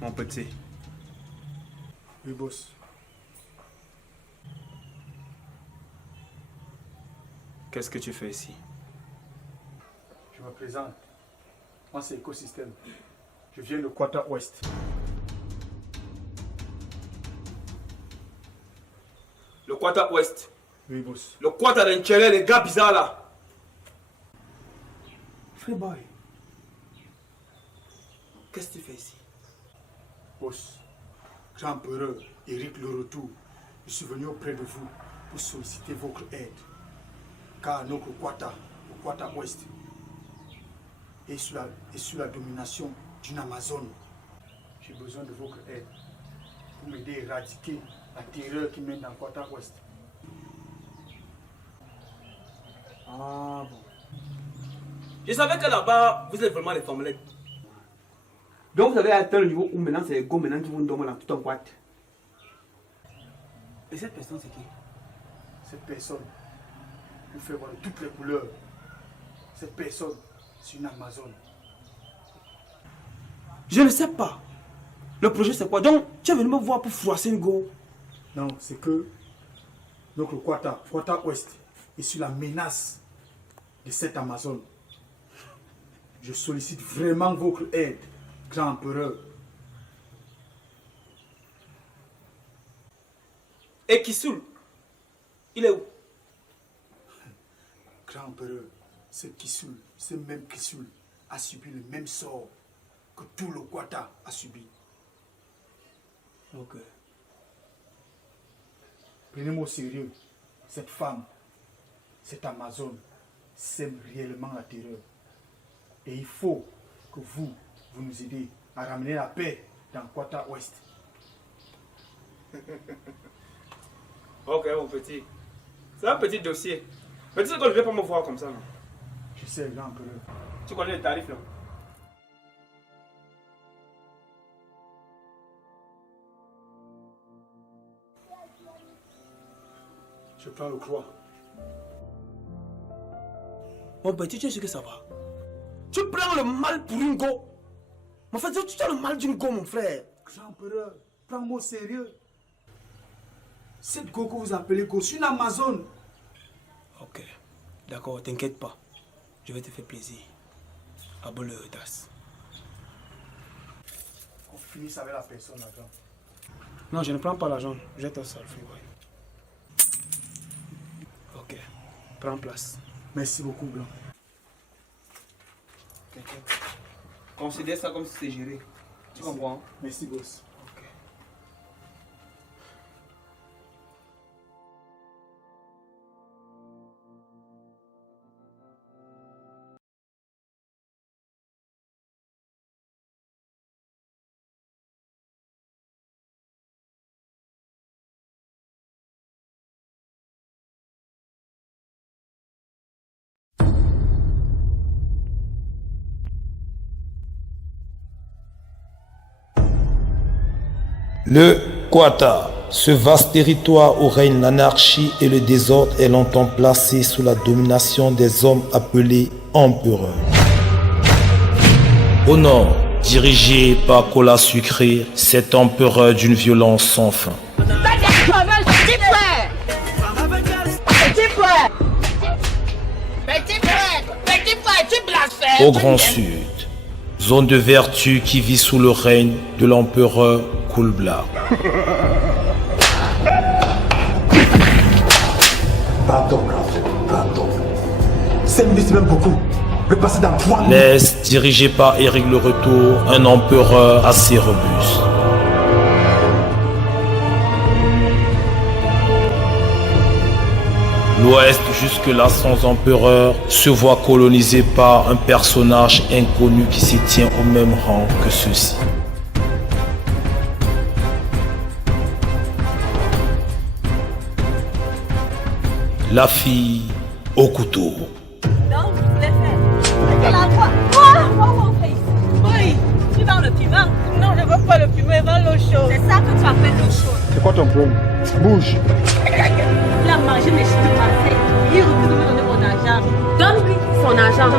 Mon petit. Oui, boss. Qu'est-ce que tu fais ici? Je me présente. Moi, c'est Écosystème. Je viens de Quata Ouest. Le Quata Ouest. Oui, boss. Le Quata d'Enchele, les gars bizarres là. Freeboy. Qu'est-ce que tu fais ici? Boss, Grand Empereur, Eric le Retour, je suis venu auprès de vous pour solliciter votre aide. Car notre Quata, le Quata Ouest, est sous la domination d'une Amazone. J'ai besoin de votre aide pour m'aider à éradiquer la terreur qui mène dans le Quata Ouest. Ah bon. Je savais que là-bas, vous êtes vraiment les formelettes. Donc vous avez atteint le niveau où maintenant c'est les go maintenant qui vont dormir dans tout un boîte. Et cette personne, c'est qui? Cette personne vous fait voir de toutes les couleurs. Cette personne, c'est une Amazone. Je ne sais pas. Le projet c'est quoi? Donc tu es venu me voir pour froisser une go. Non, c'est que notre Quata Ouest, est sur la menace de cette Amazone. Je sollicite vraiment votre aide, Grand Empereur. Et Kisoul, il est où? Grand Empereur, ce même Kisoul a subi le même sort que tout le Quata a subi. Ok. Prenez-moi au sérieux. Cette femme, cette Amazone, sème réellement la terreur. Et il faut que vous nous aidez à ramener la paix dans Quata Ouest. Ok, mon petit. C'est un petit dossier. Mais tu sais que je ne vais pas me voir comme ça, non? Je sais, Grand Empereur. Tu connais les tarifs, là? Je prends le croix. Mon petit, tu es sûr que ça va? Tu prends le mal pour une go. En fait, tu as le mal d'une go, mon frère. Grand Empereur, prends-moi au sérieux. Cette go que vous appelez go, c'est une Amazone. Ok. D'accord, t'inquiète pas. Je vais te faire plaisir. Abole le tas. On finisse avec la personne, là-dedans. Non, je ne prends pas l'argent. Jette ça, freeboy. Ok. Prends place. Merci beaucoup, Blanc. T'inquiète. Considère ça comme si c'était géré. Tu comprends? Merci, boss. Ok. Le Quata, ce vaste territoire où règne l'anarchie et le désordre, est longtemps placé sous la domination des hommes appelés empereurs. Au nord, dirigé par Cola Sucré, cet empereur d'une violence sans fin. Au Grand Sud, zone de vertu qui vit sous le règne de l'empereur Coolbla. Pardon, pardon. C'est même beaucoup. Le passer dans 3 minutes. L'Est, dirigé par Eric le Retour, un empereur assez robuste. L'Ouest, jusque-là sans empereur, se voit colonisé par un personnage inconnu qui se tient au même rang que ceux-ci. La fille au couteau. Donc, je voulais faire. Quelle endroit? Wow, oui, tu vends le piment? Non, je ne veux pas le piment, je vends l'eau chaude. C'est ça que tu appelles l'eau chaude. C'est quoi ton problème? Bouge. Il a mangé mes chiens de Marseille. Il retourne me donner mon argent. Donne-lui son argent.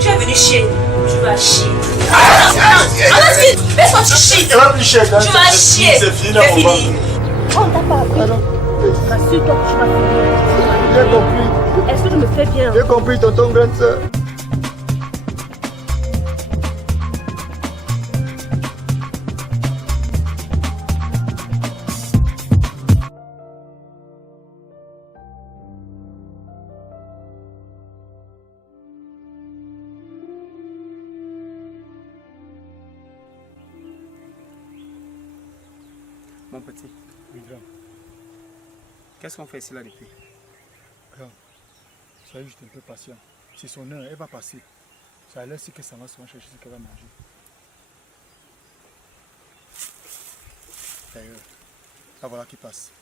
Tu es venu chier. Tu vas chier. Allez, vite. Laisse-moi, tu chies. Tu vas chier. C'est fini. On t'a pas appris. Rassure-toi que tu vas finir. J'ai compris. Est-ce que je me fais bien? J'ai compris, tonton grande sœur. Mon petit, Oui, grand. qu'est-ce qu'on fait ici là depuis? Grand. Soyez juste un peu patient. C'est son heure, elle va passer. Ça a l'air que ça va souvent chercher ce qu'elle va manger. D'ailleurs, la voilà qui passe.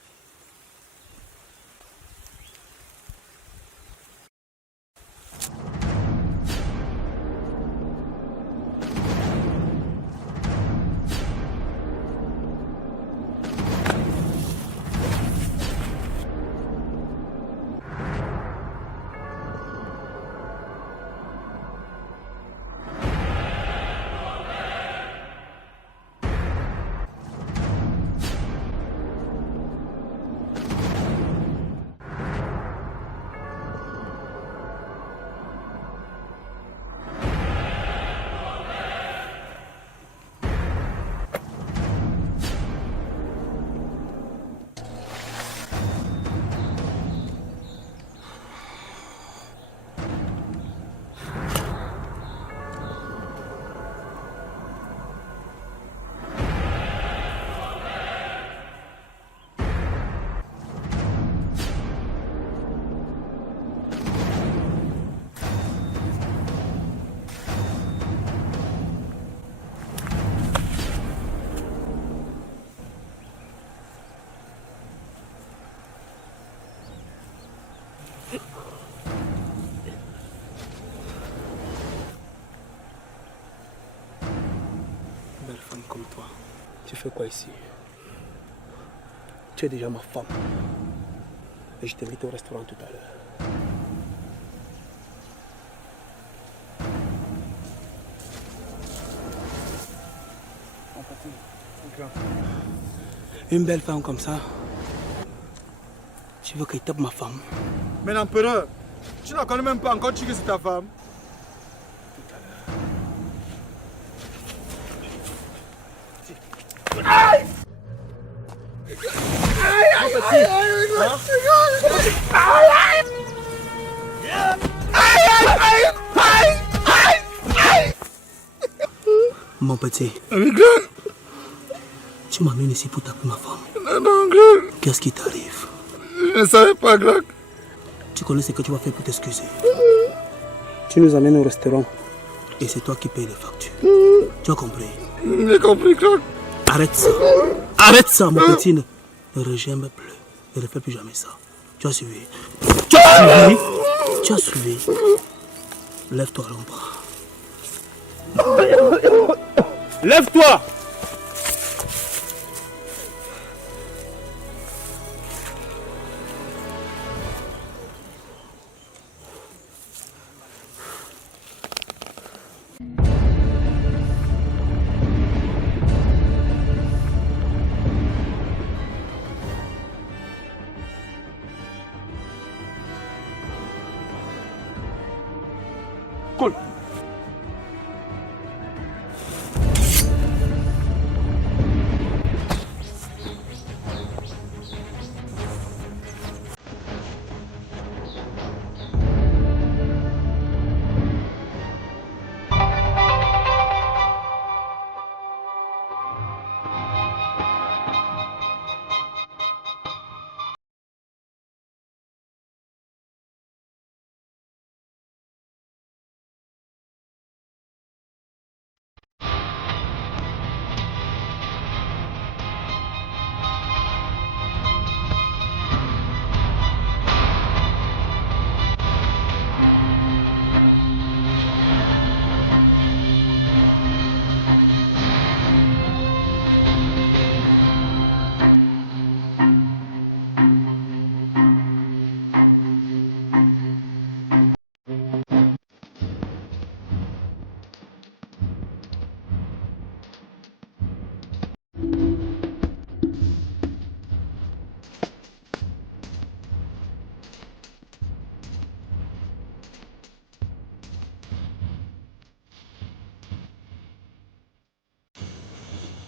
Belle femme comme toi, tu fais quoi ici? Tu es déjà ma femme. Et je t'invite au restaurant tout à l'heure. Une belle femme comme ça, tu veux qu'elle tape ma femme? Mais l'empereur, tu ne la connais même pas encore, tu sais que c'est ta femme. Mon petit, tu m'amènes ici pour taper ma femme. Non, grand. Qu'est-ce qui t'arrive? Je ne savais pas, grand. Tu connais ce que tu vas faire pour t'excuser. Tu nous amènes au restaurant et c'est toi qui payes les factures. Tu as compris? J'ai compris, grand. Arrête ça. Arrête ça, mon petit. Ne regiembre plus. Ne refais plus jamais ça. Tu as suivi. Tu as suivi. Tu as suivi. Lève-toi, l'ombre. Lève-toi. Cool.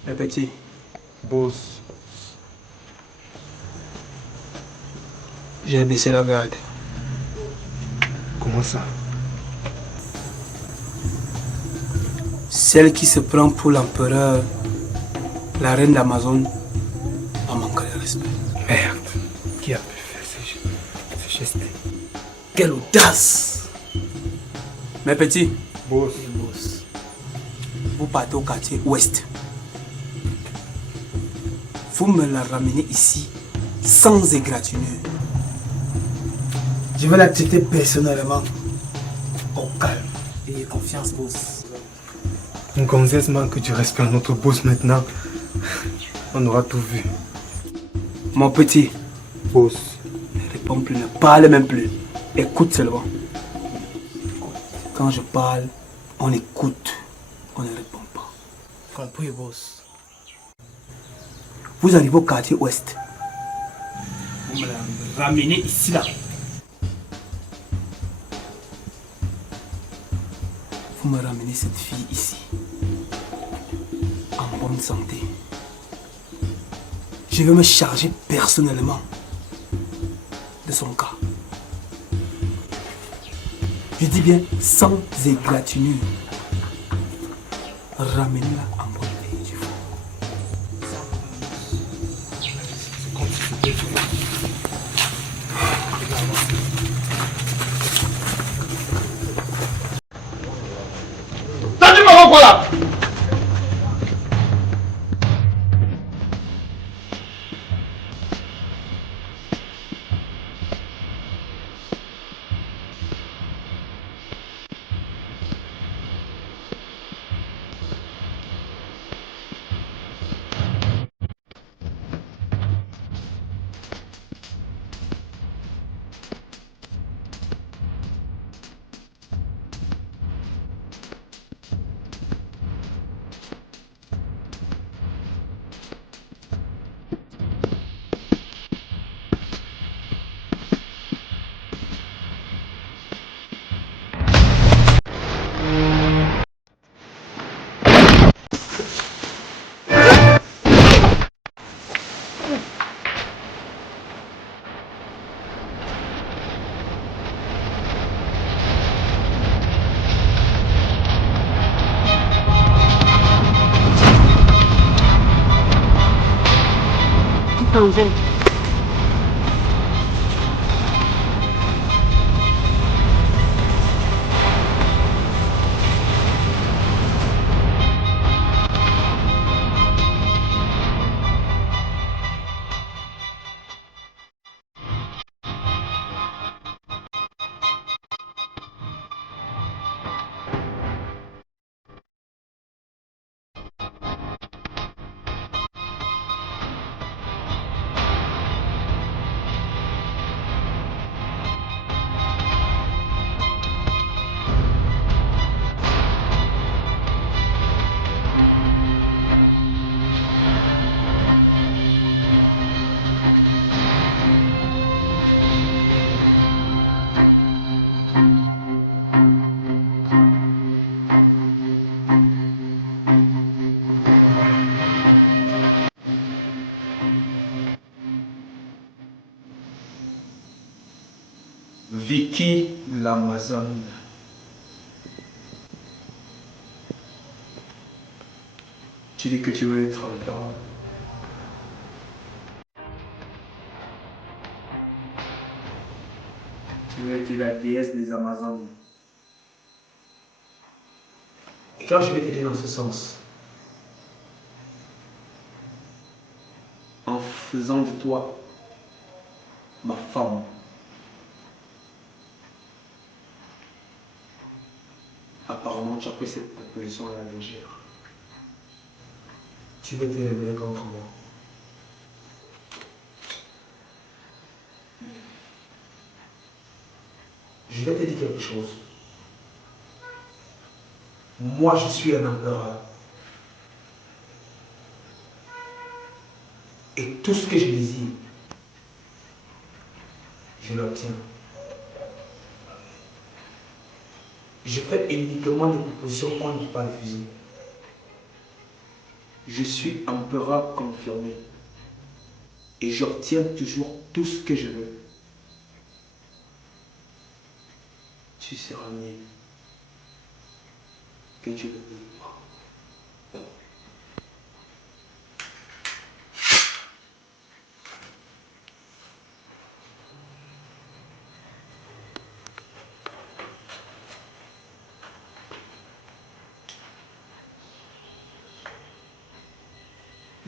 Les petits. Boss. J'ai baissé la garde. Comment ça? Celle qui se prend pour l'empereur, la reine d'Amazon, a manqué de respect. Merde. Qui a pu faire ce geste? Quelle audace! Mes petits, Boss. vous partez au quartier ouest. Vous me la ramenez ici sans égratignure. Je vais la traiter personnellement. Au calme. Ayez confiance, boss. Une gonzesse manque du respect à notre boss maintenant. On aura tout vu. Mon petit, Boss. ne réponds plus, ne parle même plus. Écoute seulement. Quand je parle, on écoute. On ne répond pas. Compris, boss. Vous arrivez au quartier ouest. Vous me la ramenez ici, là. Vous me ramenez cette fille ici. En bonne santé. Je vais me charger personnellement de son cas. Je dis bien sans égratignure. Ramenez-la en bonne et due forme. Vicky l'Amazone. Tu dis que tu veux être dans... Tu veux être la déesse des Amazones. Quand je vais t'aider dans ce sens, en faisant de toi ma femme. Apparemment, tu as pris cette proposition à la légère. Tu veux te révéler contre moi. Je vais te dire quelque chose. Moi, je suis un empereur. Et tout ce que je désire, je l'obtiens. Je fais uniquement des propositions qu'on ne peut pas refuser. Je suis empereur confirmé. Et j'obtiens toujours tout ce que je veux. Tu seras mien. Que tu le veux.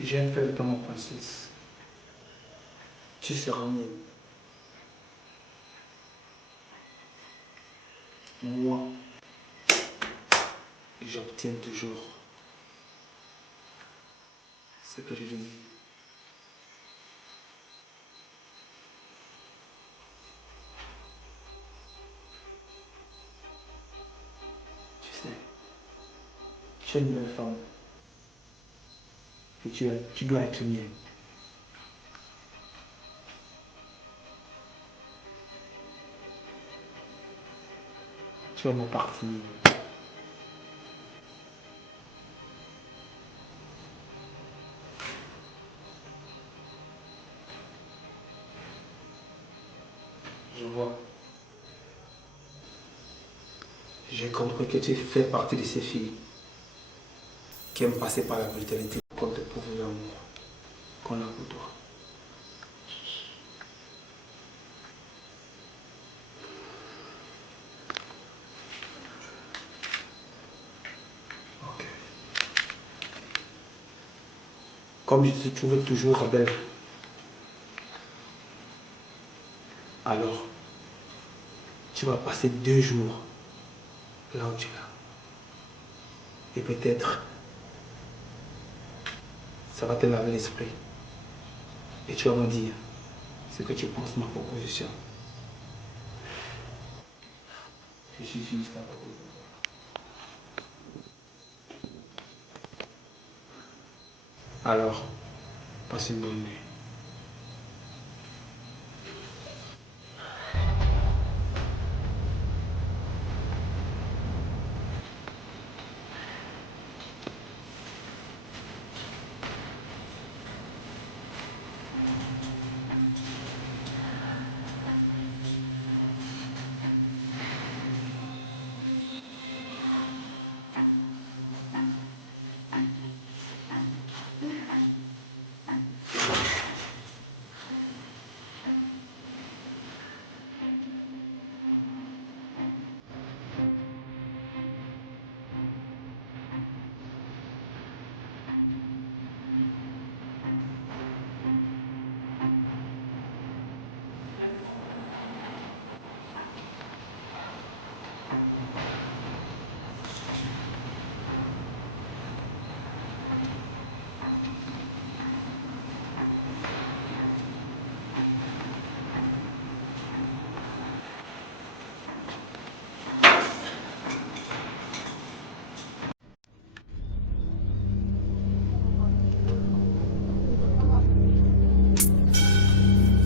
J'aime faire comme ma princesse. Tu seras mien. Moi, j'obtiens toujours ce que je veux. Tu sais, tu es une belle femme. Et tu dois être mienne. Tu vas m'appartenir. Je vois. J'ai compris que tu fais partie de ces filles qui aiment passer par la brutalité contre le pauvre amour qu'on a pour toi. Ok. Comme je te trouvais toujours belle, alors tu vas passer 2 jours là où tu es. Et peut-être ça va te laver l'esprit. Et tu vas me dire ce que tu penses de ma proposition. Je suis juste à côté. Alors, passe une bonne nuit.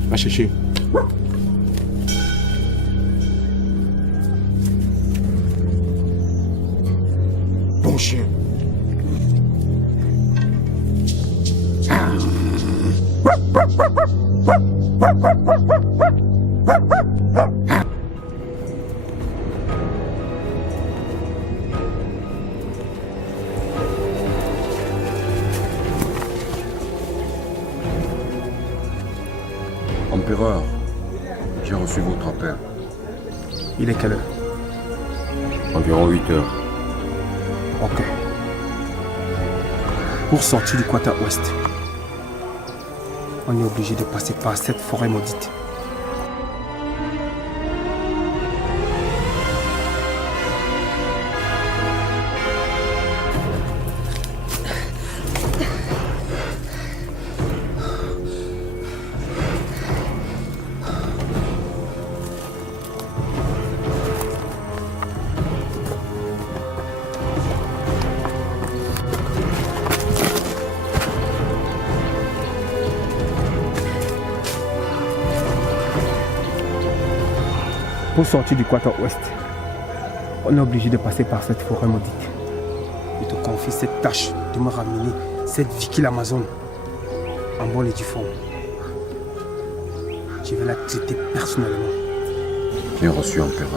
Va chercher. Bon chien. Empereur, j'ai reçu votre appel. Il est quelle heure? Environ 8 heures. Ok. Pour sortir du Quata Ouest, on est obligé de passer par cette forêt maudite. Pour sortir du Quata Ouest, on est obligé de passer par cette forêt maudite. Je te confie cette tâche de me ramener Cette Vicky l'Amazon, en bonne et due forme, je vais la traiter personnellement. Bien reçu, empereur.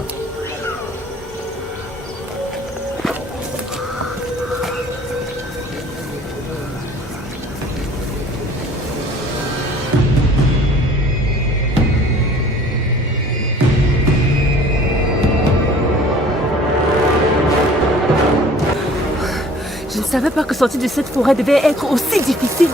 Je ne savais pas que sortir de cette forêt devait être aussi difficile.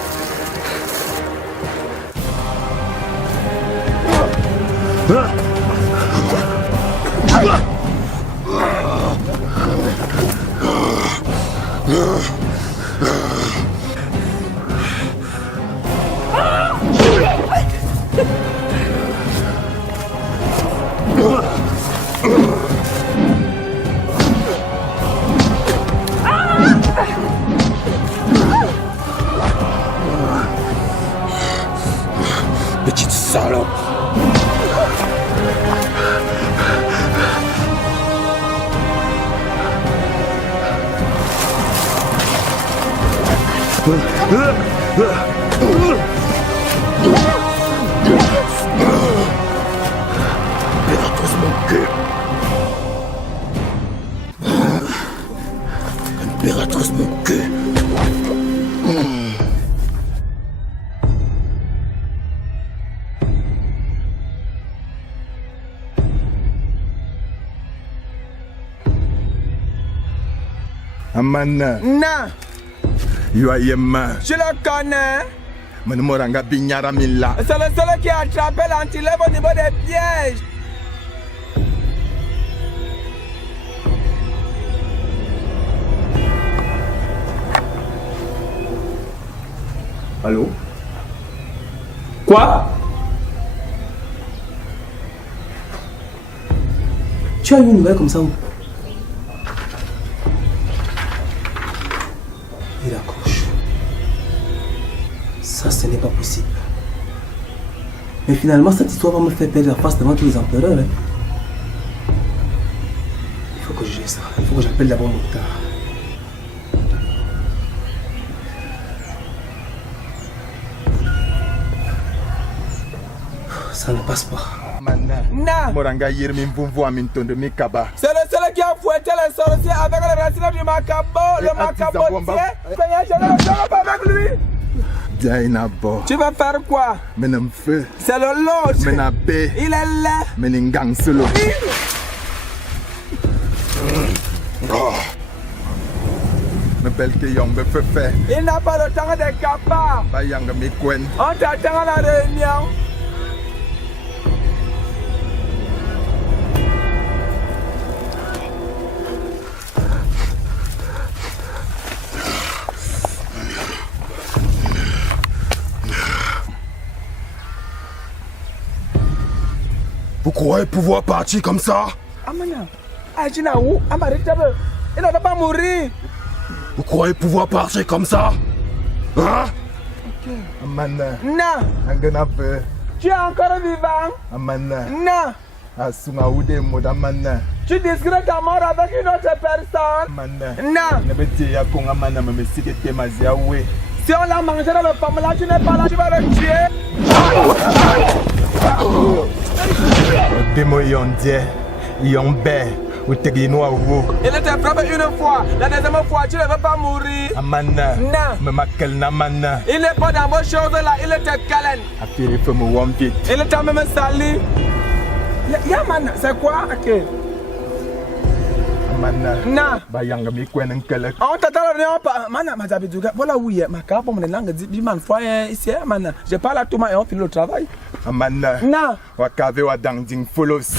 Petite salope. Impératrice mon cul. Impératrice mon cul. Amana. Non. Yoayema. Je le connais. Manumoranga Binyara Milla. C'est le seul qui a attrapé l'antilève au niveau des pièges. Allô? Quoi? Tu as eu une nouvelle comme ça où? Il accroche. Ça, ce n'est pas possible. Mais finalement, cette histoire va me faire perdre la face devant tous les empereurs. Hein. Il faut que je gère ça. Il faut que j'appelle d'abord Mokhtar. Ça ne passe pas. Non. Moranga Yirmin Vumvo Aminton de Mikaba. C'est le seul qui a fouetté les sorciers avec les racines du macabo. Le macabotier. Seigneur, je ne le pas avec lui. Dainabo. Tu vas faire quoi? Menam feu. C'est le lot. Menabe. Il est là. Meningang solo. Me belle que yong me fait. Il n'a pas le temps de capable. Bayanga me kwen. On t'attend à la réunion. Vous croyez pouvoir partir comme ça? Amana, Ajina où? Amaritable. Il ne va pas mourir. Vous croyez pouvoir partir comme ça? Hein? Amana. Non. Anganape. Tu es encore vivant? Amana. Non. Asunga ude modamana. Tu discrètes ta mort avec une autre personne? Amana. Non. Nebeti ya konga mana me sikete mazia we. Si on l'a mangé dans le pomme là, tu n'es pas là, tu vas le tuer. Demo yondie, yombe, ou tegino awo. Il était frappé une fois, la deuxième fois, tu ne veux pas mourir. Amana. Non. Me makel na mana. Il n'est pas dans vos choses là, il était câlin. Affaire fait me wambit. Il était même sali. Yaman, c'est quoi? Ok. Amana. Non. Bayanga mi kwen nkele. On t'attend la réunion pas. Mana, Mazabiduga. Voilà où il est. Ma carte pour me langue dit, man, foyer ici, man. Je parle à tout le monde et on finit le travail. Amana. Non. Wakave wa dangding follows.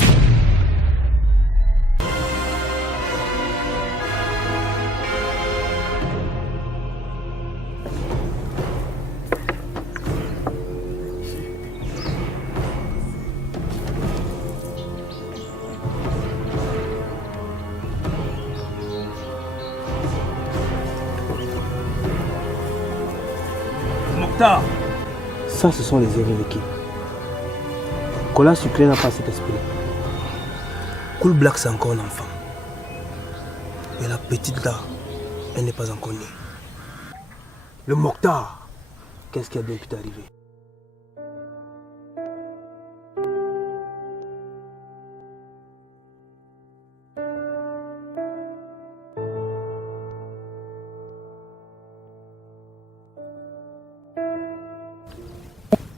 Mokhtar. Ça, ce sont les erreurs de qui? Cola Sucré n'a pas cet esprit. Cool Black, c'est encore un enfant. Et la petite là, elle n'est pas encore née. Le Mokhtar. Qu'est-ce qui a bien pu t'arriver?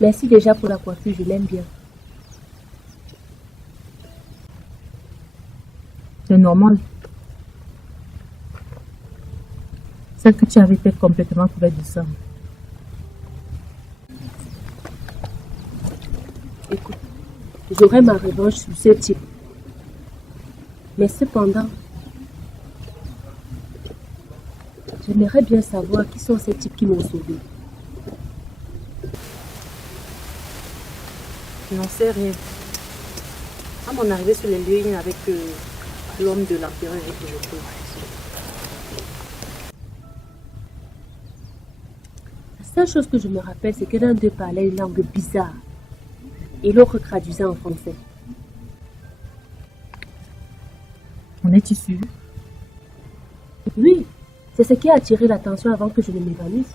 Merci déjà pour la coiffure, je l'aime bien. C'est normal. Celle que tu avais faite complètement couverte de sang. Écoute, j'aurai ma revanche sur ce type. Mais cependant, j'aimerais bien savoir qui sont ces types qui m'ont sauvé. Je n'en sais rien. À mon arrivée sur les lieux, il n'y avait que l'homme de l'empereur et que je trouve. La seule chose que je me rappelle, c'est que l'un d'eux parlait une langue bizarre et l'autre traduisait en français. En es-tu sûr? Oui, c'est ce qui a attiré l'attention avant que je ne m'évanouisse.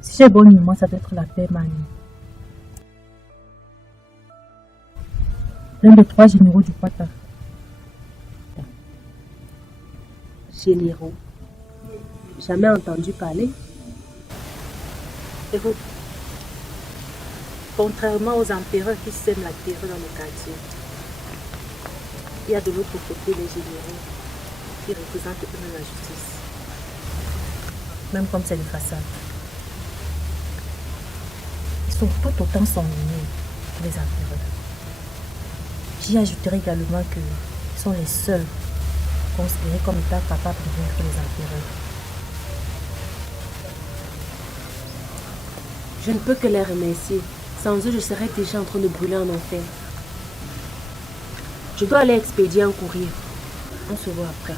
Si j'ai bonne mémoire, ça doit être la paix Mani. L'un des 3 généraux du Quata. Généraux? Jamais entendu parler. Écoute, contrairement aux empereurs qui sèment la terreur dans le quartier, il y a de l'autre côté les généraux qui représentent eux-mêmes la justice. Même comme c'est une façade. Ils sont tout autant sanguinaires que les empereurs. J'y ajouterai également qu'ils sont les seuls considérés comme étant capables de vaincre les empereurs. Je ne peux que les remercier. Sans eux, je serais déjà en train de brûler en enfer. Je dois aller expédier un courrier. On se voit après.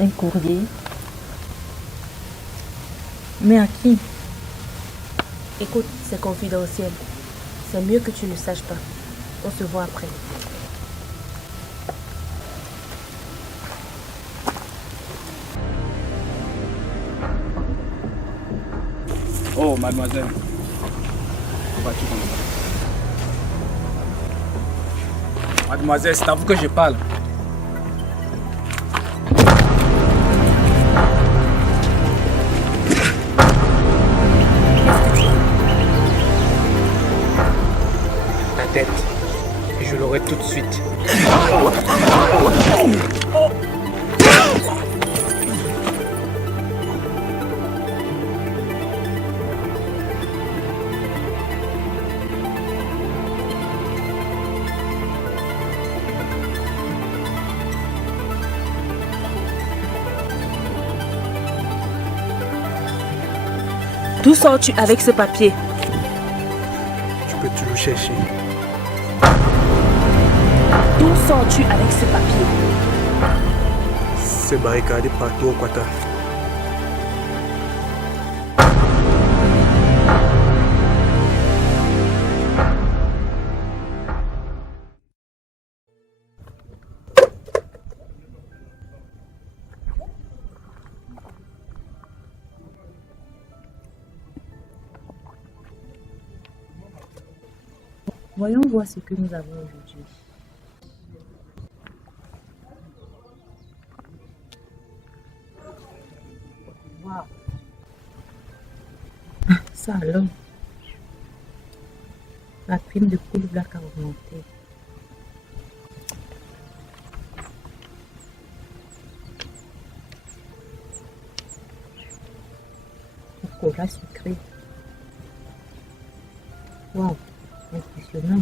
Un courrier? Mais à qui? Écoute, c'est confidentiel. C'est mieux que tu ne saches pas. On se voit après. Oh, mademoiselle. Vas-tu comme ça? Mademoiselle, c'est à vous que je parle. Ta tête. Et je l'aurai tout de suite. D'où sors-tu avec ce papier? Tu peux toujours chercher. D'où sors-tu avec ce papier? C'est barricadé partout au Quata. Voyons voir ce que nous avons aujourd'hui. Wow. Ça alors. La prime de Cool Black a augmenté. Le cola sucré. Wow. Impressionnant.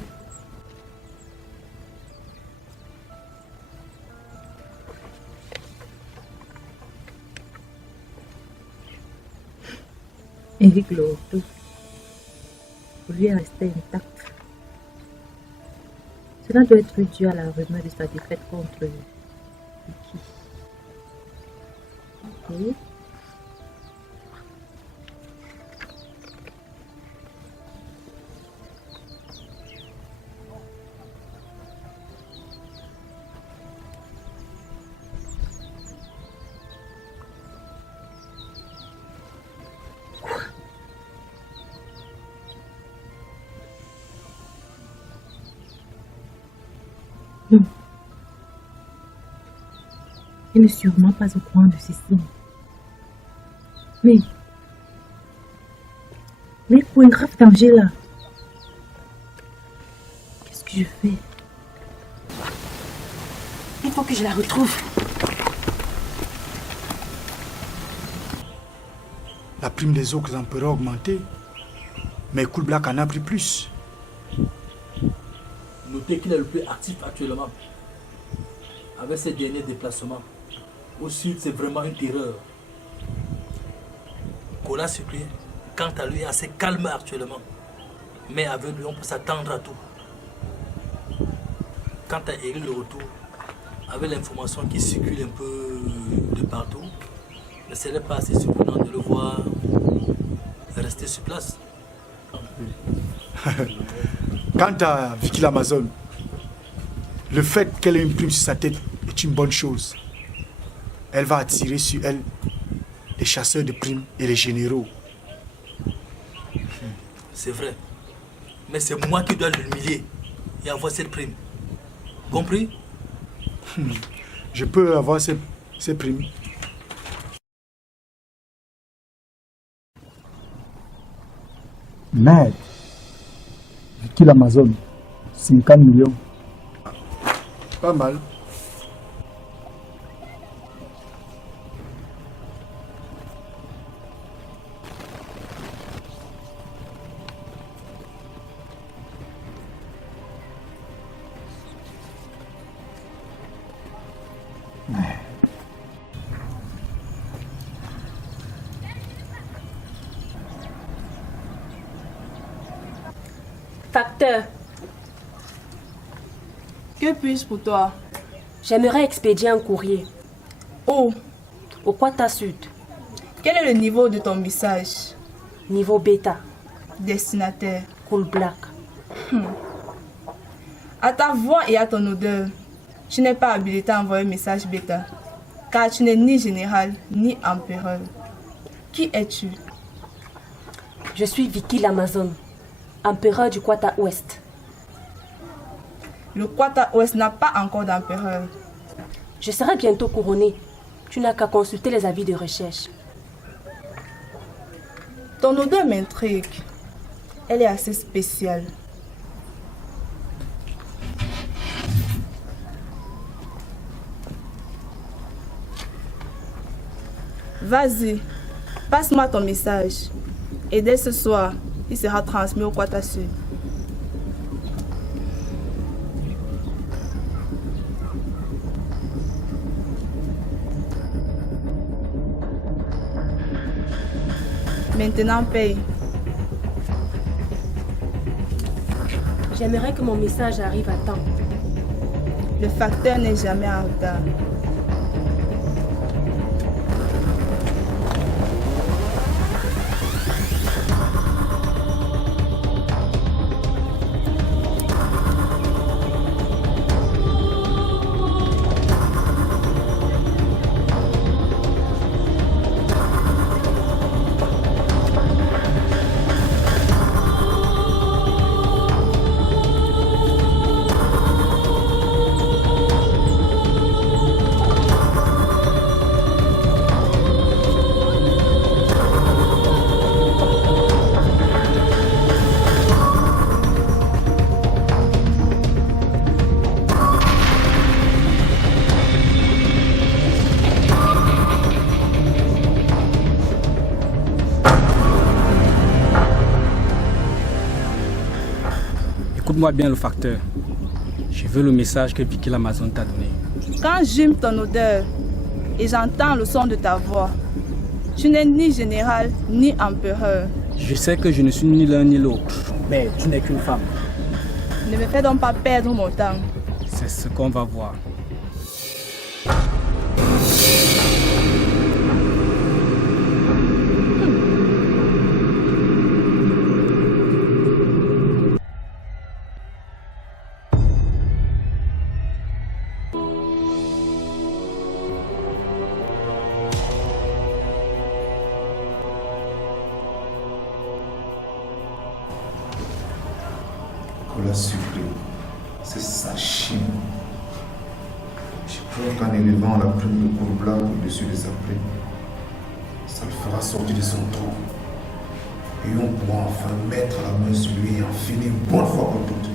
Eric Lorto, lui est resté intact. Cela doit être dû à la rumeur de sa défaite contre Vicky. Okay. Non. Elle n'est sûrement pas au courant de ceci. Mais pour un grave danger là, qu'est-ce que je fais? Il faut que je la retrouve. La prime des autres empereurs a augmenté, mais Cool Black en a pris plus. Notez qu'il est le plus actif actuellement. Avec ses derniers déplacements. Au sud, c'est vraiment une terreur. Kola Sucré, quant à lui, est assez calme actuellement. Mais avec lui, on peut s'attendre à tout. Quant à Eric le retour, avec l'information qui circule un peu de partout, ne serait pas assez surprenant de le voir rester sur place. Quant à Vicky l'Amazon, le fait qu'elle ait une prime sur sa tête est une bonne chose. Elle va attirer sur elle les chasseurs de primes et les généraux. C'est vrai. Mais c'est moi qui dois l'humilier et avoir cette prime. Compris? Je peux avoir ces primes. Merde. Vicky l'Amazon, 50 millions. Pas mal. Facteur. Que puis-je pour toi? J'aimerais expédier un courrier. Où? Au Quata Sud. Quel est le niveau de ton message? Niveau bêta. Destinataire? Cool Black. À ta voix et à ton odeur, tu n'es pas habilité à envoyer un message bêta, car tu n'es ni général ni empereur. Qui es-tu? Je suis Vicky l'Amazon, empereur du Quata Ouest. Le Quata Ouest n'a pas encore d'empereur. Je serai bientôt couronné. Tu n'as qu'à consulter les avis de recherche. Ton odeur m'intrigue. Elle est assez spéciale. Vas-y, passe-moi ton message. Et dès ce soir, il sera transmis au Quata Sud. Maintenant, paye. J'aimerais que mon message arrive à temps. Le facteur n'est jamais en retard. Écoute-moi bien le facteur. Je veux le message que Vicky l'Amazon t'a donné. Quand j'aime ton odeur et j'entends le son de ta voix, tu n'es ni général ni empereur. Je sais que je ne suis ni l'un ni l'autre, mais tu n'es qu'une femme. Ne me fais donc pas perdre mon temps. C'est ce qu'on va voir. Cola Sucré, c'est sa chine. Sauf qu'en élevant la plume de Kourbla au-dessus de sa plume, ça le fera sortir de son trou. Et on pourra enfin mettre la main sur lui et en finir une bonne fois pour toutes.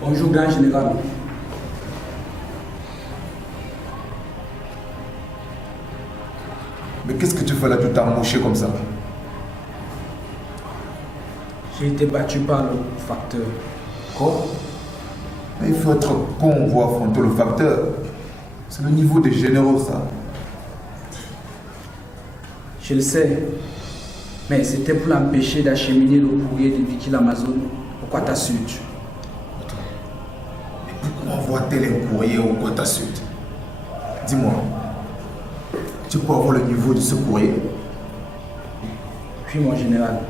Bonjour, grand général. Mais qu'est-ce que tu fais là, tout t'amocher comme ça? J'ai été battu par le facteur. Quoi? Mais il faut être con pour affronter le facteur. C'est le niveau des généraux, ça. Je le sais. Mais c'était pour l'empêcher d'acheminer le courrier de Vicky l'Amazon au Quata Sud. Mais pourquoi envoie-t-elle un courrier au Quata Sud? Dis-moi, tu peux avoir le niveau de ce courrier? Puis mon général,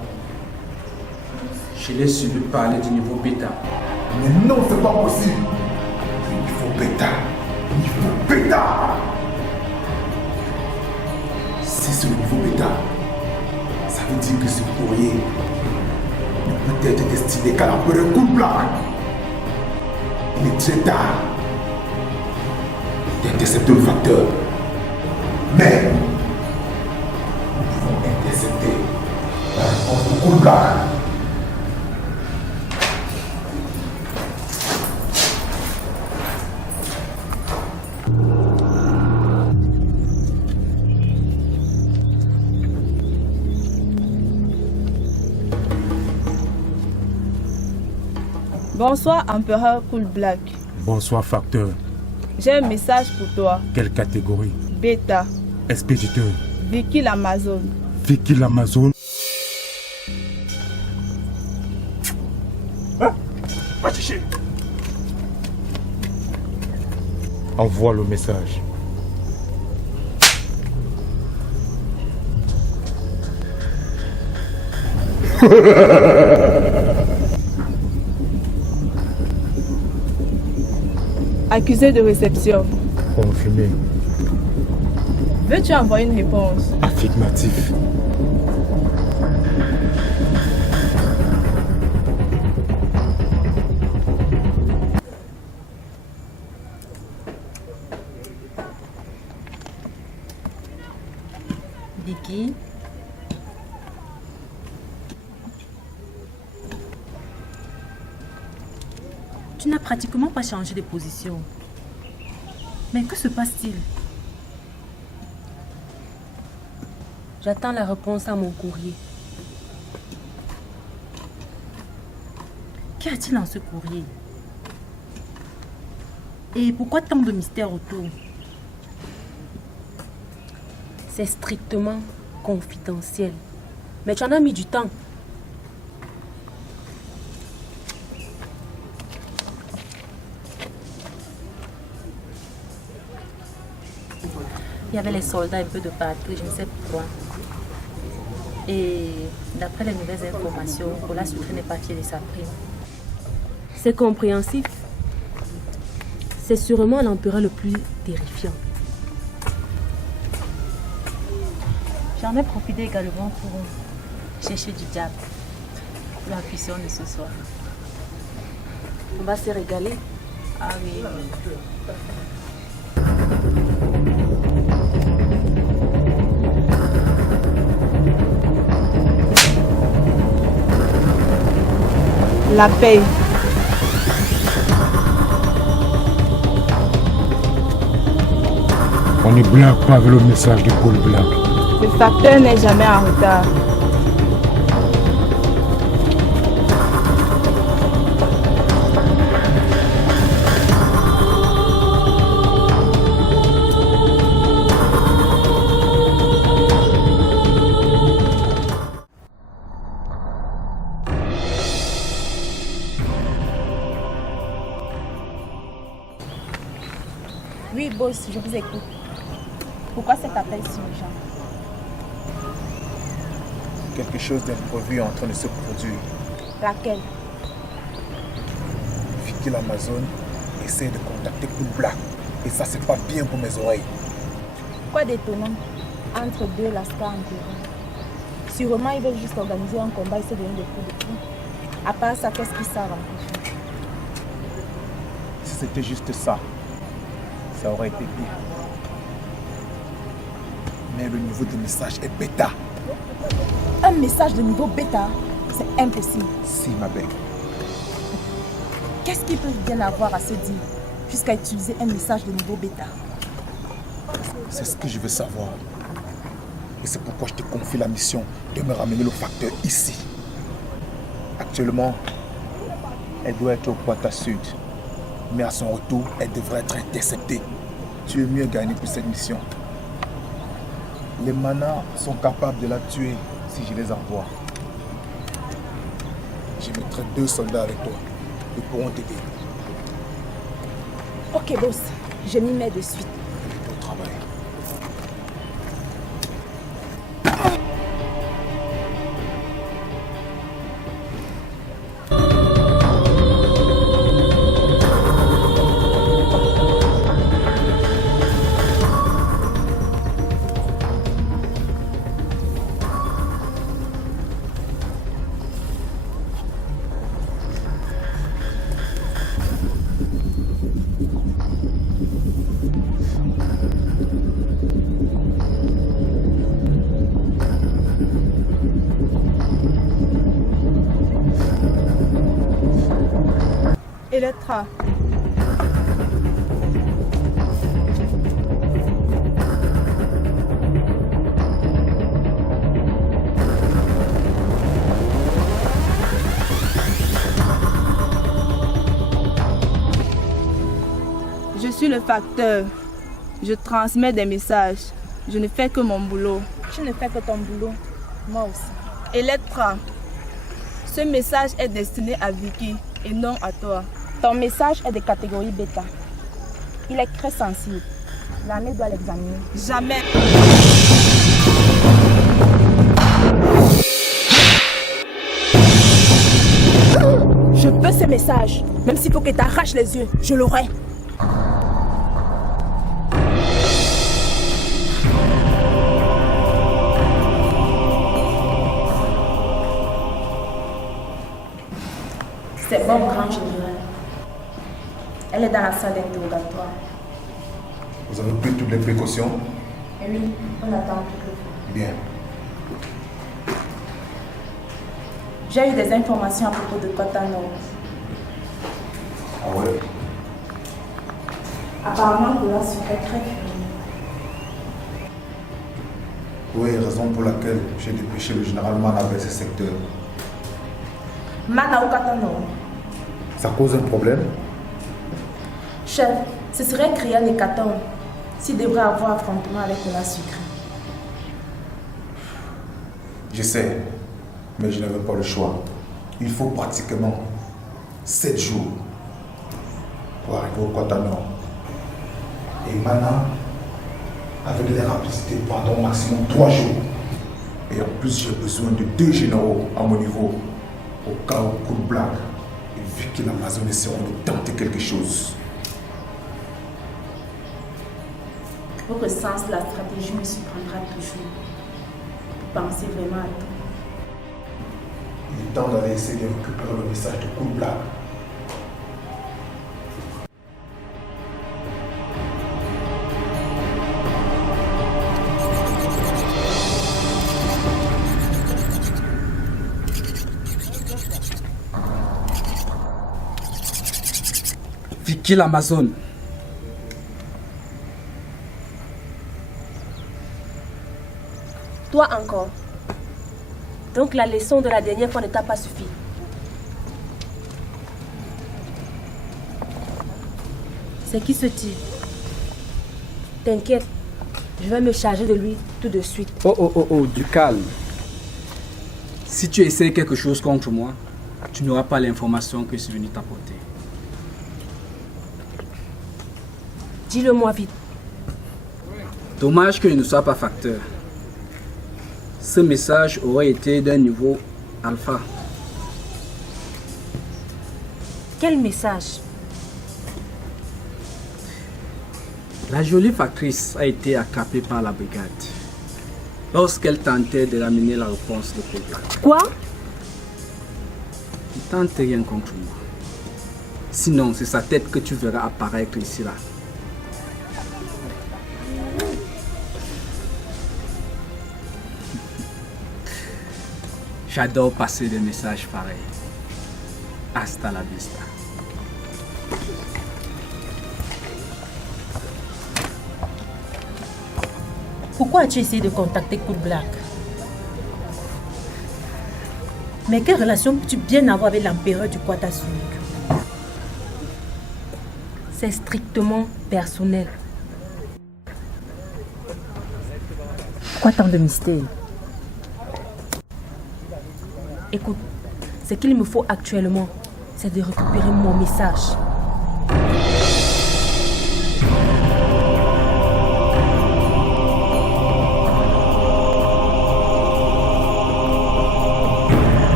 je l'ai suivi parler du niveau bêta. Mais non, c'est pas possible. Niveau bêta. Niveau bêta. Si c'est le niveau bêta, ça veut dire que ce courrier ne peut être destiné qu'à l'empereur Kourbla. Il est très tard d'intercepter le facteur. Mais nous pouvons intercepter la réponse de Kourbla. Bonsoir, empereur Cool Black. Bonsoir, facteur. J'ai un message pour toi. Quelle catégorie? Bêta. Expéditeur. Vicky l'Amazon. Vicky l'Amazon. Hein? Va chercher. Envoie le message. Accusé de réception. Confirmé. Veux-tu envoyer une réponse? Affirmatif. Vicky. Tu n'as pratiquement pas changé de position. Mais que se passe-t-il? J'attends la réponse à mon courrier. Qu'y a-t-il dans ce courrier? Et pourquoi tant de mystères autour? C'est strictement confidentiel. Mais tu en as mis du temps. Il y avait les soldats un peu de partout, je ne sais pourquoi. Et d'après les nouvelles informations, Ola Sucre n'est pas fier de sa prime. C'est compréhensif. C'est sûrement l'empereur le plus terrifiant. J'en ai profité également pour chercher du diable pour la cuisson de ce soir. On va se régaler. Ah oui. La paix. On ne blague pas avec le message de Cool Black. Le facteur n'est jamais en retard. Oui, boss, je vous écoute. Pourquoi cet appel si urgent? Quelque chose d'imprévu est en train de se produire. Laquelle? Vicky l'Amazon essaie de contacter Cool Black. Et ça, c'est pas bien pour mes oreilles. Quoi d'étonnant entre deux lascars environ? Sûrement, ils veulent juste organiser un combat et se donner des coups de poing. À part ça, qu'est-ce qui sort encore? Si c'était juste ça, ça aurait été bien. Mais le niveau de message est bêta. Un message de niveau bêta, c'est impossible. Si, ma belle. Qu'est-ce qu'ils peuvent bien avoir à se dire jusqu'à utiliser un message de niveau bêta? C'est ce que je veux savoir. Et c'est pourquoi je te confie la mission de me ramener le facteur ici. Actuellement, elle doit être au Quata Sud. Mais à son retour, elle devrait être interceptée. Tu es mieux gagné pour cette mission. Les manas sont capables de la tuer si je les envoie. Je mettrai 2 soldats avec toi. Ils pourront t'aider. Ok, boss. Je m'y mets de suite. Au travail. Electra. Je suis le facteur. Je transmets des messages. Je ne fais que mon boulot. Tu ne fais que ton boulot. Moi aussi. Electra, ce message est destiné à Vicky et non à toi. Ton message est de catégorie bêta. Il est très sensible. L'armée doit l'examiner. Jamais. Je veux ce message. Même s'il faut que tu arraches les yeux, je l'aurai. C'est bon, grand général. Elle est dans la salle d'interrogatoire. Vous avez pris toutes les précautions? Oui, on attend tout. Bien. J'ai eu des informations à propos de Quata Nord. Ah ouais? Apparemment, Gola serait très furieux. Oui, raison pour laquelle j'ai dépêché le général Mana vers ce secteur. Mana ou Quata Nord? Ça cause un problème? Chef, ce serait créer un hécatombe s'il devrait avoir affrontement avec Gola sucré. Je sais, mais je n'avais pas le choix. Il faut pratiquement 7 jours pour arriver au Quata Nord. Et Mana avait de la rapidité pendant au maximum 3 jours. Et en plus, j'ai besoin de 2 généraux à mon niveau au cas où coup de blague. Et vu que l'Amazon essaieront de tenter quelque chose. Votre sens de la stratégie me surprendra toujours. Pensez vraiment à tout. Il est temps d'aller essayer de récupérer le message de coup de blague. Vicky l'Amazon. Toi encore. Donc la leçon de la dernière fois ne t'a pas suffi. C'est qui ce type? T'inquiète, je vais me charger de lui tout de suite. Oh, du calme. Si tu essaies quelque chose contre moi, tu n'auras pas l'information que je suis venu t'apporter. Dis-le-moi vite. Dommage que je ne sois pas facteur. Ce message aurait été d'un niveau alpha. Quel message? La jolie factrice a été attrapée par la brigade lorsqu'elle tentait de ramener la réponse de Koblak. Quoi? Tente rien contre moi. Sinon, c'est sa tête que tu verras apparaître ici là. J'adore passer des messages pareils. Hasta la vista. Pourquoi as-tu essayé de contacter Cool Black? Mais quelle relation peux-tu bien avoir avec l'empereur du Kwata Sunik? C'est strictement personnel. Pourquoi tant de mystère? Écoute, ce qu'il me faut actuellement, c'est de récupérer mon message.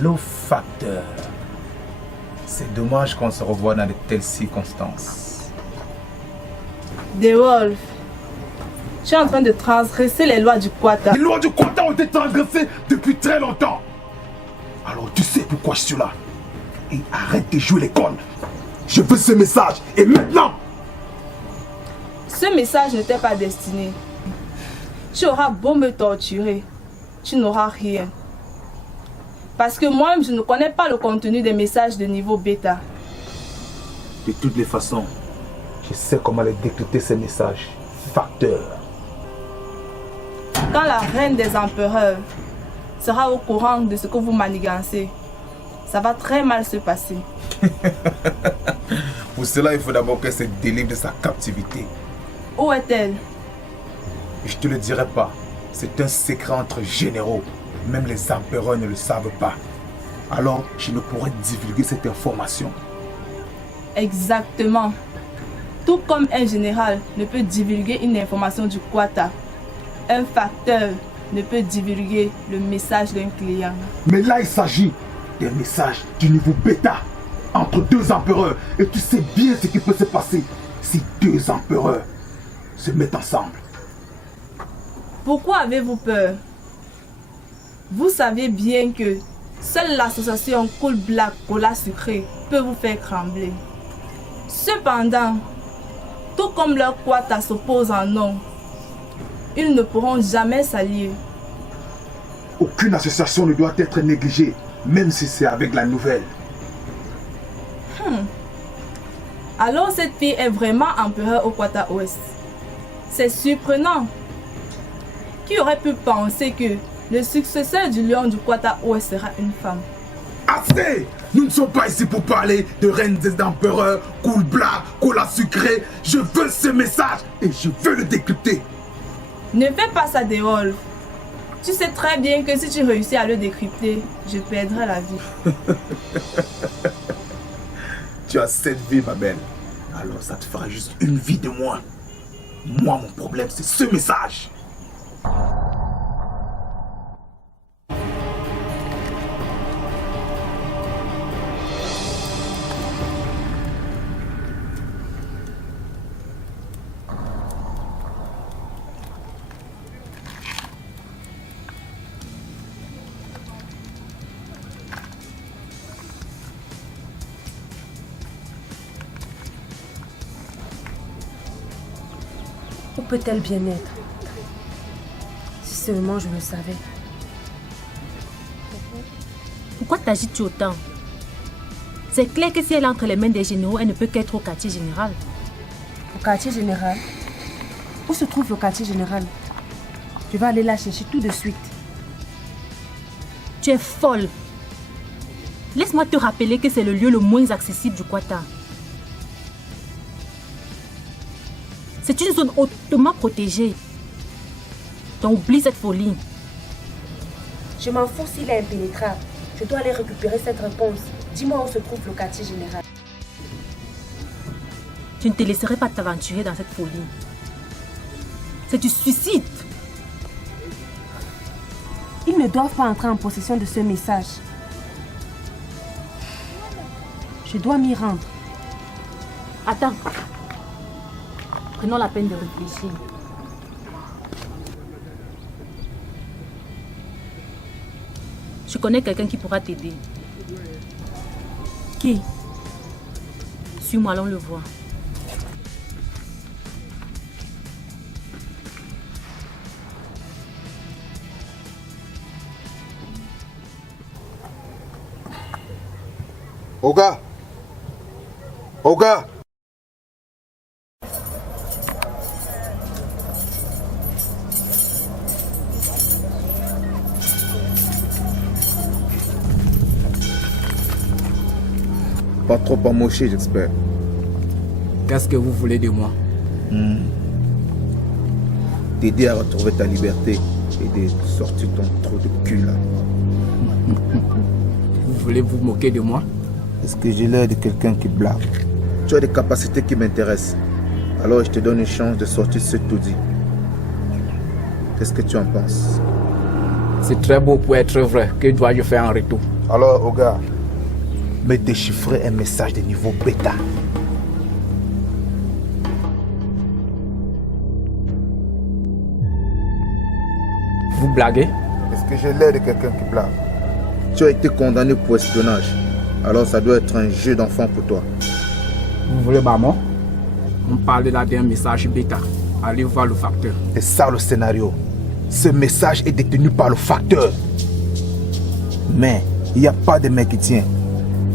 Le facteur. C'est dommage qu'on se revoie dans de telles circonstances. DeWolf, tu es en train de transgresser les lois du Kwata. Les lois du Kwata ont été transgressées depuis très longtemps. Alors tu sais pourquoi je suis là. Et arrête de jouer les connes. Je veux ce message, et maintenant. Ce message ne t'est pas destiné. Tu auras beau me torturer, tu n'auras rien. Parce que moi-même, je ne connais pas le contenu des messages de niveau bêta. De toutes les façons, je sais comment les décrypter ces messages. Facteur. Quand la reine des empereurs sera au courant de ce que vous manigancez, ça va très mal se passer. Pour cela, il faut d'abord qu'elle se délivre de sa captivité. Où est-elle? Je te le dirai pas. C'est un secret entre généraux. Même les empereurs ne le savent pas. Alors, je ne pourrais divulguer cette information. Exactement. Tout comme un général ne peut divulguer une information du Kwata, un facteur ne peut divulguer le message d'un client. Mais là, il s'agit des messages du niveau bêta entre deux empereurs. Et tu sais bien ce qui peut se passer si deux empereurs se mettent ensemble. Pourquoi avez-vous peur? Vous savez bien que seule l'association Cool Black Cola Sucré peut vous faire trembler. Cependant, tout comme leur Kwata s'oppose en nom, ils ne pourront jamais s'allier. Aucune association ne doit être négligée, même si c'est avec la nouvelle. Alors cette fille est vraiment empereur au Kwata Ouest. C'est surprenant. Qui aurait pu penser que le successeur du lion du Kwata Ouest sera une femme? Assez! Nous ne sommes pas ici pour parler de reines des empereurs, Cool Black, Cola Sucré. Je veux ce message et je veux le décrypter. Ne fais pas ça, DeWolf. Tu sais très bien que si tu réussis à le décrypter, je perdrai la vie. Tu as 7 vies, ma belle. Alors ça te fera juste une vie de moins. Moi, mon problème, c'est ce message. Où peut-elle bien être? Si seulement je le savais. Pourquoi t'agites-tu autant? C'est clair que si elle est entre les mains des généraux, elle ne peut qu'être au quartier général. Au quartier général? Où se trouve le quartier général? Je vais aller la chercher tout de suite. Tu es folle. Laisse-moi te rappeler que c'est le lieu le moins accessible du Kwata. C'est une zone hautement protégée. Donc oublie cette folie. Je m'en fous s'il est impénétrable. Je dois aller récupérer cette réponse. Dis-moi où se trouve le quartier général. Je ne te laisserai pas t'aventurer dans cette folie. C'est du suicide. Ils ne doivent pas entrer en possession de ce message. Je dois m'y rendre. Attends. Prenons la peine de réfléchir. Je connais quelqu'un qui pourra t'aider. Qui? Suis-moi, allons le voir. Oga! Oga! Pas trop amoché, j'espère. Qu'est-ce que vous voulez de moi? T'aider à retrouver ta liberté et de sortir ton trou de cul là. Vous voulez vous moquer de moi? Est-ce que j'ai l'air de quelqu'un qui blague? Tu as des capacités qui m'intéressent. Alors je te donne une chance de sortir ce taudis. Qu'est-ce que tu en penses? C'est très beau pour être vrai. Que dois-je faire en retour? Alors, Oga, me déchiffrer un message de niveau bêta. Vous blaguez? Est-ce que j'ai l'air de quelqu'un qui blague? Tu as été condamné pour espionnage. Alors ça doit être un jeu d'enfant pour toi. Vous voulez maman? On parle là d'un message bêta. Allez voir le facteur. C'est ça le scénario. Ce message est détenu par le facteur. Mais il n'y a pas de mec qui tient.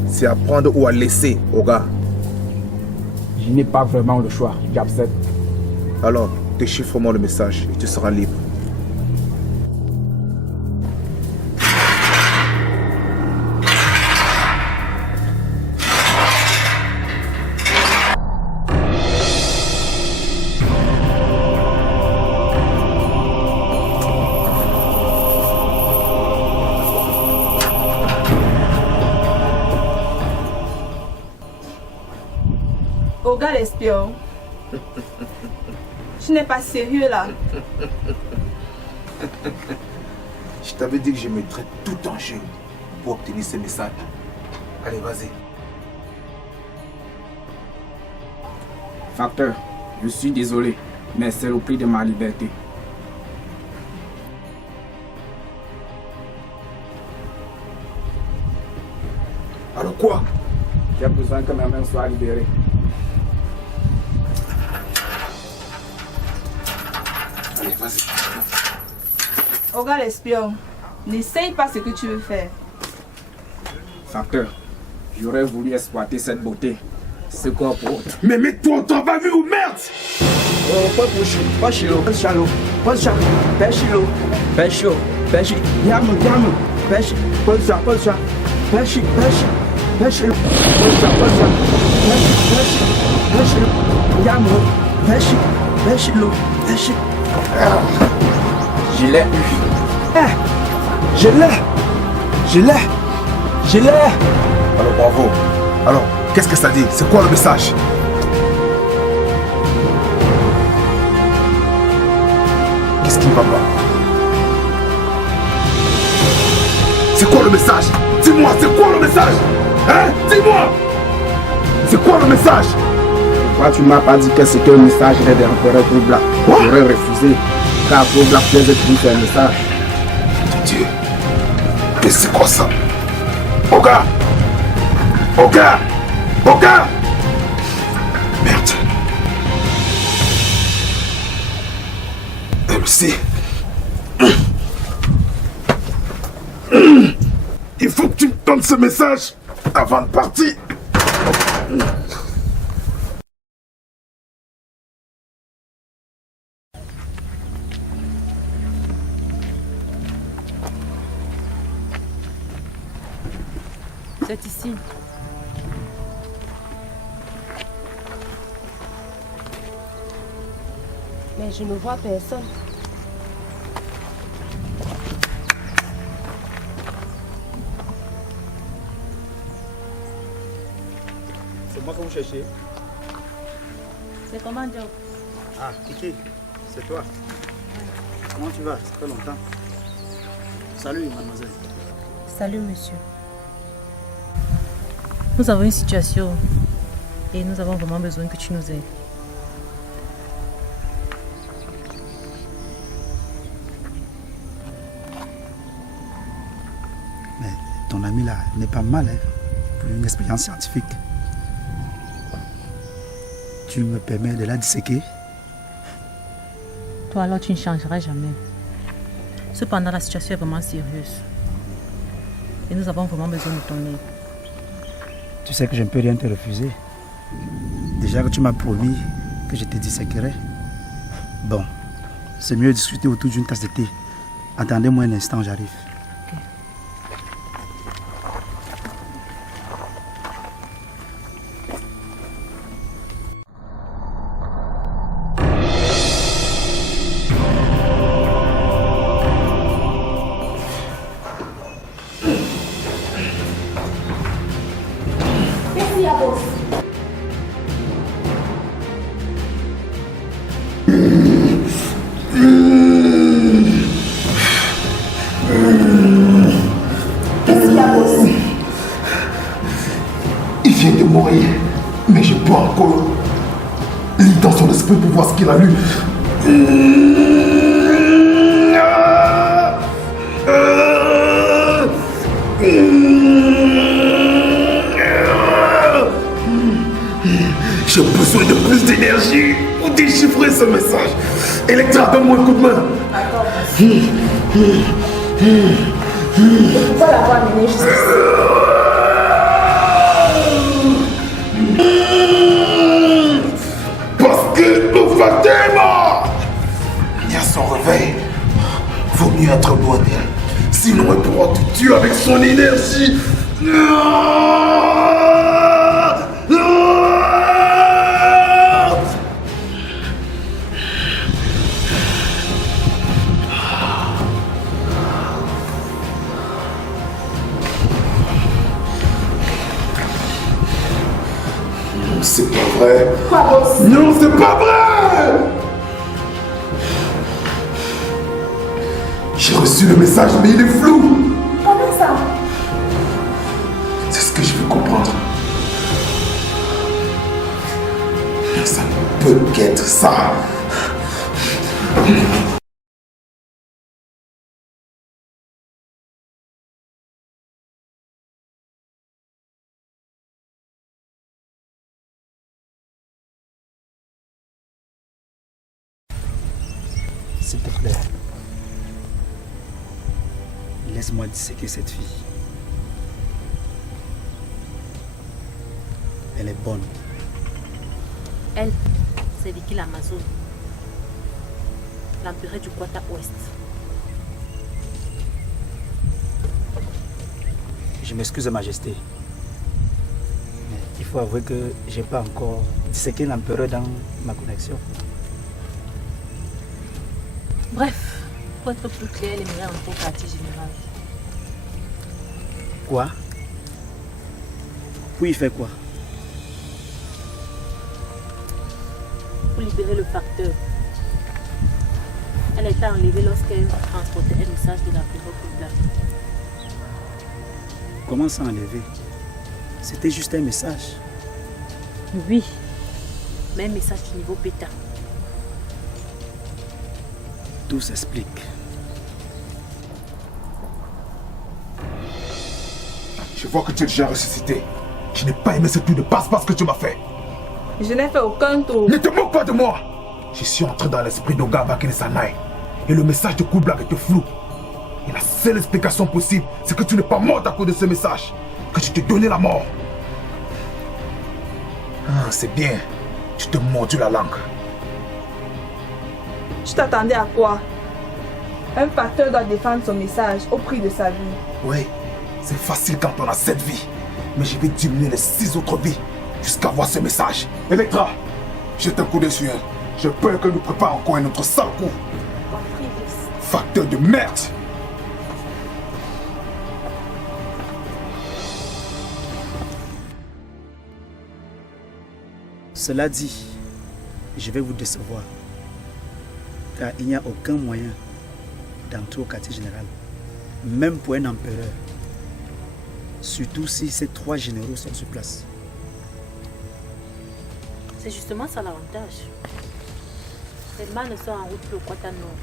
C'est à prendre ou à laisser, Oga. Je n'ai pas vraiment le choix, j'accepte. Alors, déchiffre-moi le message et tu seras libre. Oga l'espion. Tu n'es pas sérieux là. Je t'avais dit que je mettrais tout en jeu pour obtenir ce message. Allez, vas-y. Facteur, je suis désolé, mais c'est le prix de ma liberté. Alors quoi? J'ai besoin que ma main soit libérée. Allez, vas-y. Oga l'espion, n'essaye pas ce que tu veux faire. Facteur, j'aurais voulu exploiter cette beauté. Ce corps pour autre. Mais mets-toi au travail, ou merde! Oh, pas chilo, pas chalo, pas chalo, pas chilo, pas chaud, pas chilo, yam, pas chilo, pas chalo, pas chilo, pas chilo, pas chilo, pas chilo, yam, pas chilo, pas chilo, pas chilo. Je l'ai eu. Je l'ai. Alors bravo. Alors, qu'est-ce que ça dit? C'est quoi le message? Qu'est-ce qui ne va pas? C'est quoi le message? Dis-moi, c'est quoi le message? Hein? Dis-moi! C'est quoi le message? Pourquoi tu m'as pas dit que c'était un message de l'empereur Pro Black? J'aurais refusé, car Pro Black vient d'écrire un message. Dieu, mais c'est quoi ça? Oga! Oga! Oga! Merde. Elle aussi. Il faut que tu me donnes ce message avant de partir. C'est ici. Mais je ne vois personne. C'est moi que vous cherchez? C'est comment, Joe? Ah, Kiki, c'est toi. Comment tu vas? Ça fait longtemps. Salut, mademoiselle. Salut, monsieur. Nous avons une situation et nous avons vraiment besoin que tu nous aides. Mais ton ami là n'est pas mal hein, pour une expérience scientifique. Tu me permets de la disséquer? Toi alors tu ne changeras jamais. Cependant la situation est vraiment sérieuse. Et nous avons vraiment besoin de ton aide. Tu sais que je ne peux rien te refuser. Déjà que tu m'as promis que je te disséquerai. Bon, c'est mieux de discuter autour d'une tasse de thé. Attendez-moi un instant, j'arrive. Il vient de mourir, mais je peux encore lire dans son esprit pour voir ce qu'il a lu. J'ai besoin de plus d'énergie pour déchiffrer ce message. Electra, donne-moi un coup de main. Pourquoi l'avoir amené jusqu'ici? Parce que le facteur est mort. Et à son réveil, vaut mieux être loin d'elle. Sinon elle pourra te tuer avec son énergie. C'est pas vrai. Quoi, boss? Non, c'est pas vrai. J'ai reçu le message, mais il est flou. Comment ça? C'est ce que je veux comprendre. Mais ça ne peut qu'être ça. S'il te plaît, laisse-moi disséquer cette fille. Elle est bonne. Elle, c'est Vicky l'Amazone, l'empereur du Quata Ouest. Je m'excuse, Majesté. Mais il faut avouer que je n'ai pas encore disséqué l'empereur dans ma connexion. Bref, pour être plus clair, elle aimerait entrer au quartier général. Quoi? Pour y faire quoi? Pour libérer le facteur. Elle a été enlevée lorsqu'elle transportait un message de la l'empereur Koubla. Comment ça enlever? C'était juste un message. Oui, mais un message du niveau bêta. Tout s'explique. Je vois que tu es déjà ressuscité. Je n'ai pas aimé ce tour de passe-passe que tu m'as fait. Je n'ai fait aucun tour. Ne te moque pas de moi. Je suis entré dans l'esprit d'Oga Bakine-Sanaï. Et le message de Koubla était flou. Et la seule explication possible, c'est que tu n'es pas mort à cause de ce message. Que tu t'es donné la mort. Ah, c'est bien. Tu te mords la langue. Tu t'attendais à quoi? Un facteur doit défendre son message au prix de sa vie. Oui, c'est facile quand on a 7 vies. Mais je vais diminuer les 6 autres vies jusqu'à voir ce message. Electra, jette un coup d'œil sur elle. J'ai peur qu'elle nous prépare encore un autre sale coup. Facteur de merde. Cela dit, je vais vous décevoir. Car il n'y a aucun moyen d'entrer au quartier général. Même pour un empereur. Surtout si ces 3 généraux sont sur place. C'est justement ça l'avantage. Les manes sont en route pour le Quata Nord.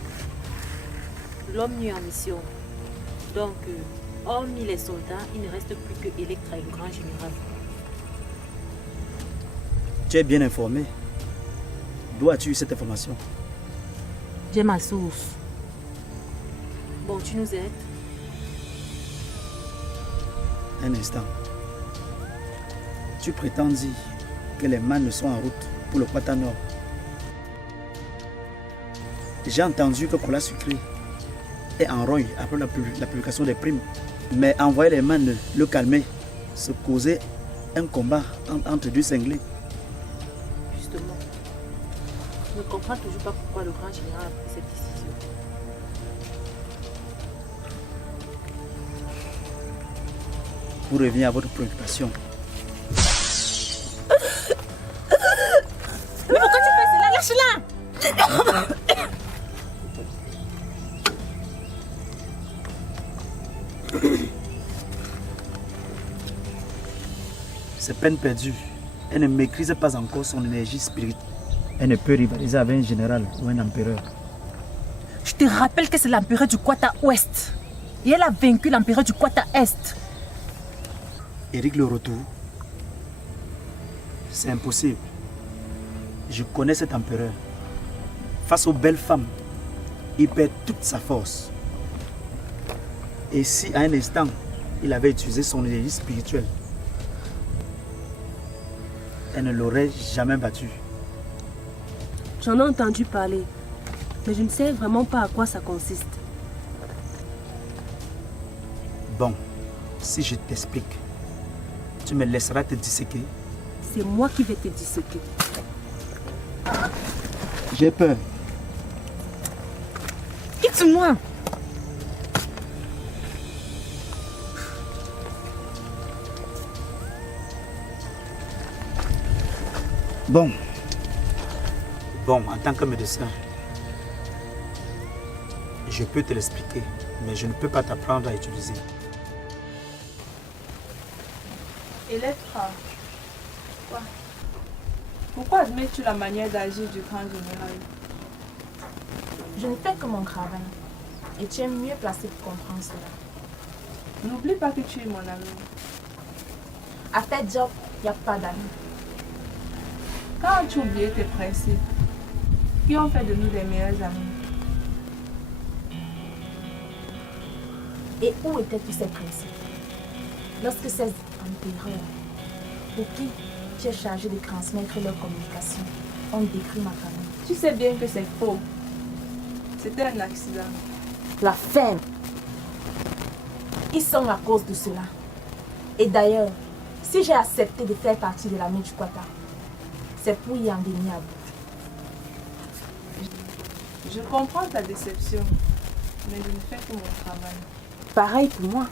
L'homme nu en mission. Donc, hormis les soldats, il ne reste plus que Electra et le grand général. Tu es bien informé. D'où as-tu eu cette information? J'ai ma source. Bon, tu nous aides? Un instant. Tu prétends dire que les manes sont en route pour le Quata Nord. J'ai entendu que Cola Sucré est en rogne après la publication des primes. Mais envoyer les manes le calmer, se causer un combat entre 2 cinglés. Justement. Je ne comprends toujours pas pourquoi le grand général a pris cette décision. Pour revenir à votre préoccupation. Mais pourquoi tu fais cela? Lâche-la! C'est peine perdue. Elle ne maîtrise pas encore son énergie spirituelle. Elle ne peut rivaliser avec un général ou un empereur. Je te rappelle que c'est l'empereur du Quata Ouest. Et elle a vaincu l'empereur du Quata Est. Éric le Retour, c'est impossible. Je connais cet empereur. Face aux belles femmes, il perd toute sa force. Et si à un instant, il avait utilisé son énergie spirituelle, elle ne l'aurait jamais battu. J'en ai entendu parler, mais je ne sais vraiment pas à quoi ça consiste. Bon, si je t'explique, tu me laisseras te disséquer. C'est moi qui vais te disséquer. J'ai peur. Quitte-moi! Bon, en tant que médecin, je peux te l'expliquer, mais je ne peux pas t'apprendre à utiliser. Electra, pourquoi admets-tu la manière d'agir du grand général? Je ne fais que mon travail. Et tu es mieux placé pour comprendre cela. N'oublie pas que tu es mon ami. À tes job, il n'y a pas d'amis. Quand as-tu oublié tes principes qui ont fait de nous des meilleurs amis? Et où étaient tous ces principes? Lorsque ces empereurs, pour qui tu es chargé de transmettre leur communication, ont décrit ma famille. Tu sais bien que c'est faux. C'était un accident. La faim. Ils sont à cause de cela. Et d'ailleurs, si j'ai accepté de faire partie de l'armée du Quata, c'est pour y en venir à bout. Je comprends ta déception, mais je ne fais que mon travail. Pareil pour moi.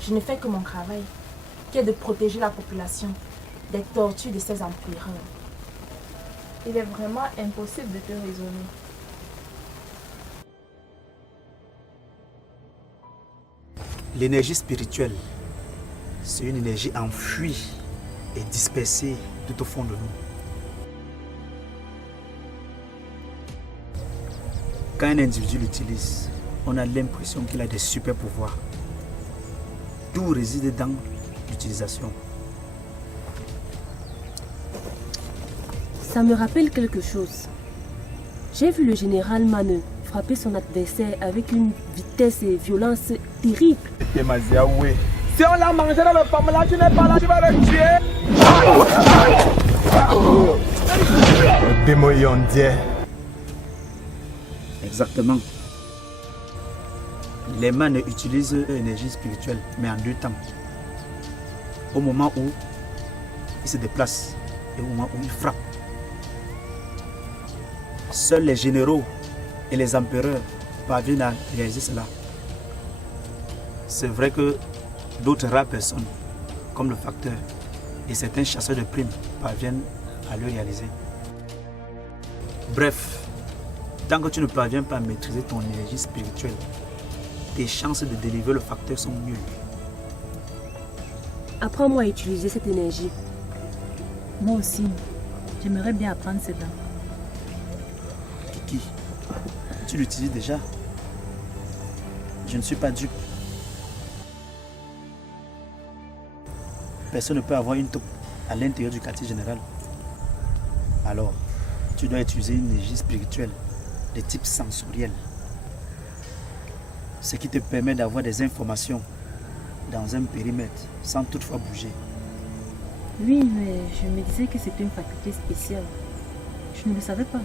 Je ne fais que mon travail, qui est de protéger la population des tortures de ces empereurs. Il est vraiment impossible de te raisonner. L'énergie spirituelle, c'est une énergie enfouie et dispersée tout au fond de nous. Quand un individu l'utilise, on a l'impression qu'il a des super pouvoirs. Tout réside dans l'utilisation. Ça me rappelle quelque chose. J'ai vu le général Mane frapper son adversaire avec une vitesse et violence terrible. Si on l'a mangé dans le pomme là, tu n'es pas là, tu vas le tuer. Exactement. Les manes utilisent l'énergie spirituelle, mais en 2 temps. Au moment où ils se déplacent et au moment où ils frappent. Seuls les généraux et les empereurs parviennent à réaliser cela. C'est vrai que d'autres rares personnes, comme le facteur et certains chasseurs de primes, parviennent à le réaliser. Bref, tant que tu ne parviens pas à maîtriser ton énergie spirituelle, tes chances de délivrer le facteur sont nulles. Apprends-moi à utiliser cette énergie. Moi aussi, j'aimerais bien apprendre cela. Kiki, tu l'utilises déjà. Je ne suis pas dupe. Personne ne peut avoir une taupe à l'intérieur du quartier général. Alors, tu dois utiliser une énergie spirituelle de type sensoriel. Ce qui te permet d'avoir des informations dans un périmètre sans toutefois bouger. Oui, mais je me disais que c'était une faculté spéciale. Je ne le savais pas.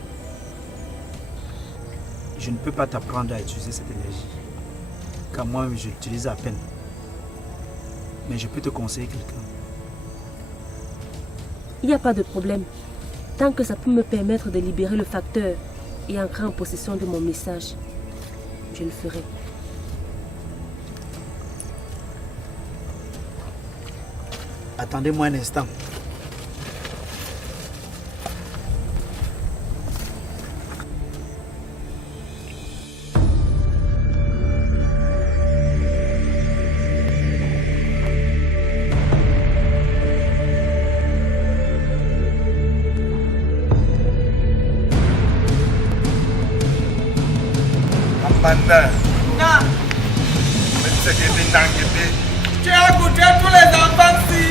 Je ne peux pas t'apprendre à utiliser cette énergie, car moi-même je l'utilise à peine. Mais je peux te conseiller quelqu'un. Il n'y a pas de problème. Tant que ça peut me permettre de libérer le facteur et entrer en possession de mon message, je le ferai. Attendez-moi un instant. Amanda. Non. Tu as goûté tous les enfants-ci.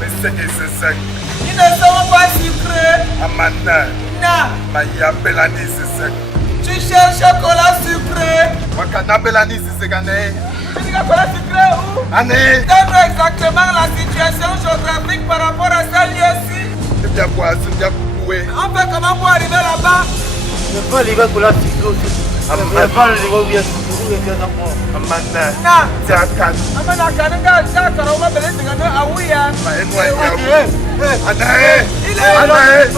Mais c'est que c'est sec. Ils ne sont pas sucrés. Amanda. Non. Maya Belani c'est sec. Tu cherches chocolat sucré. Wakana Belani c'est sec. Tu dis chocolat sucré où? Année. Donne-nous exactement la situation géographique par rapport à ce lieu-ci. C'est bien quoi, c'est bien coué. On fait comment pour arriver là-bas? Je ne peux pas arriver pour la figure. Je ne peux pas arriver où il y a Amanda. Non. C'est à 4. Amanda, Kananga, Sakara, on va belé de Gano, Aouya. Anae. Il est Anae.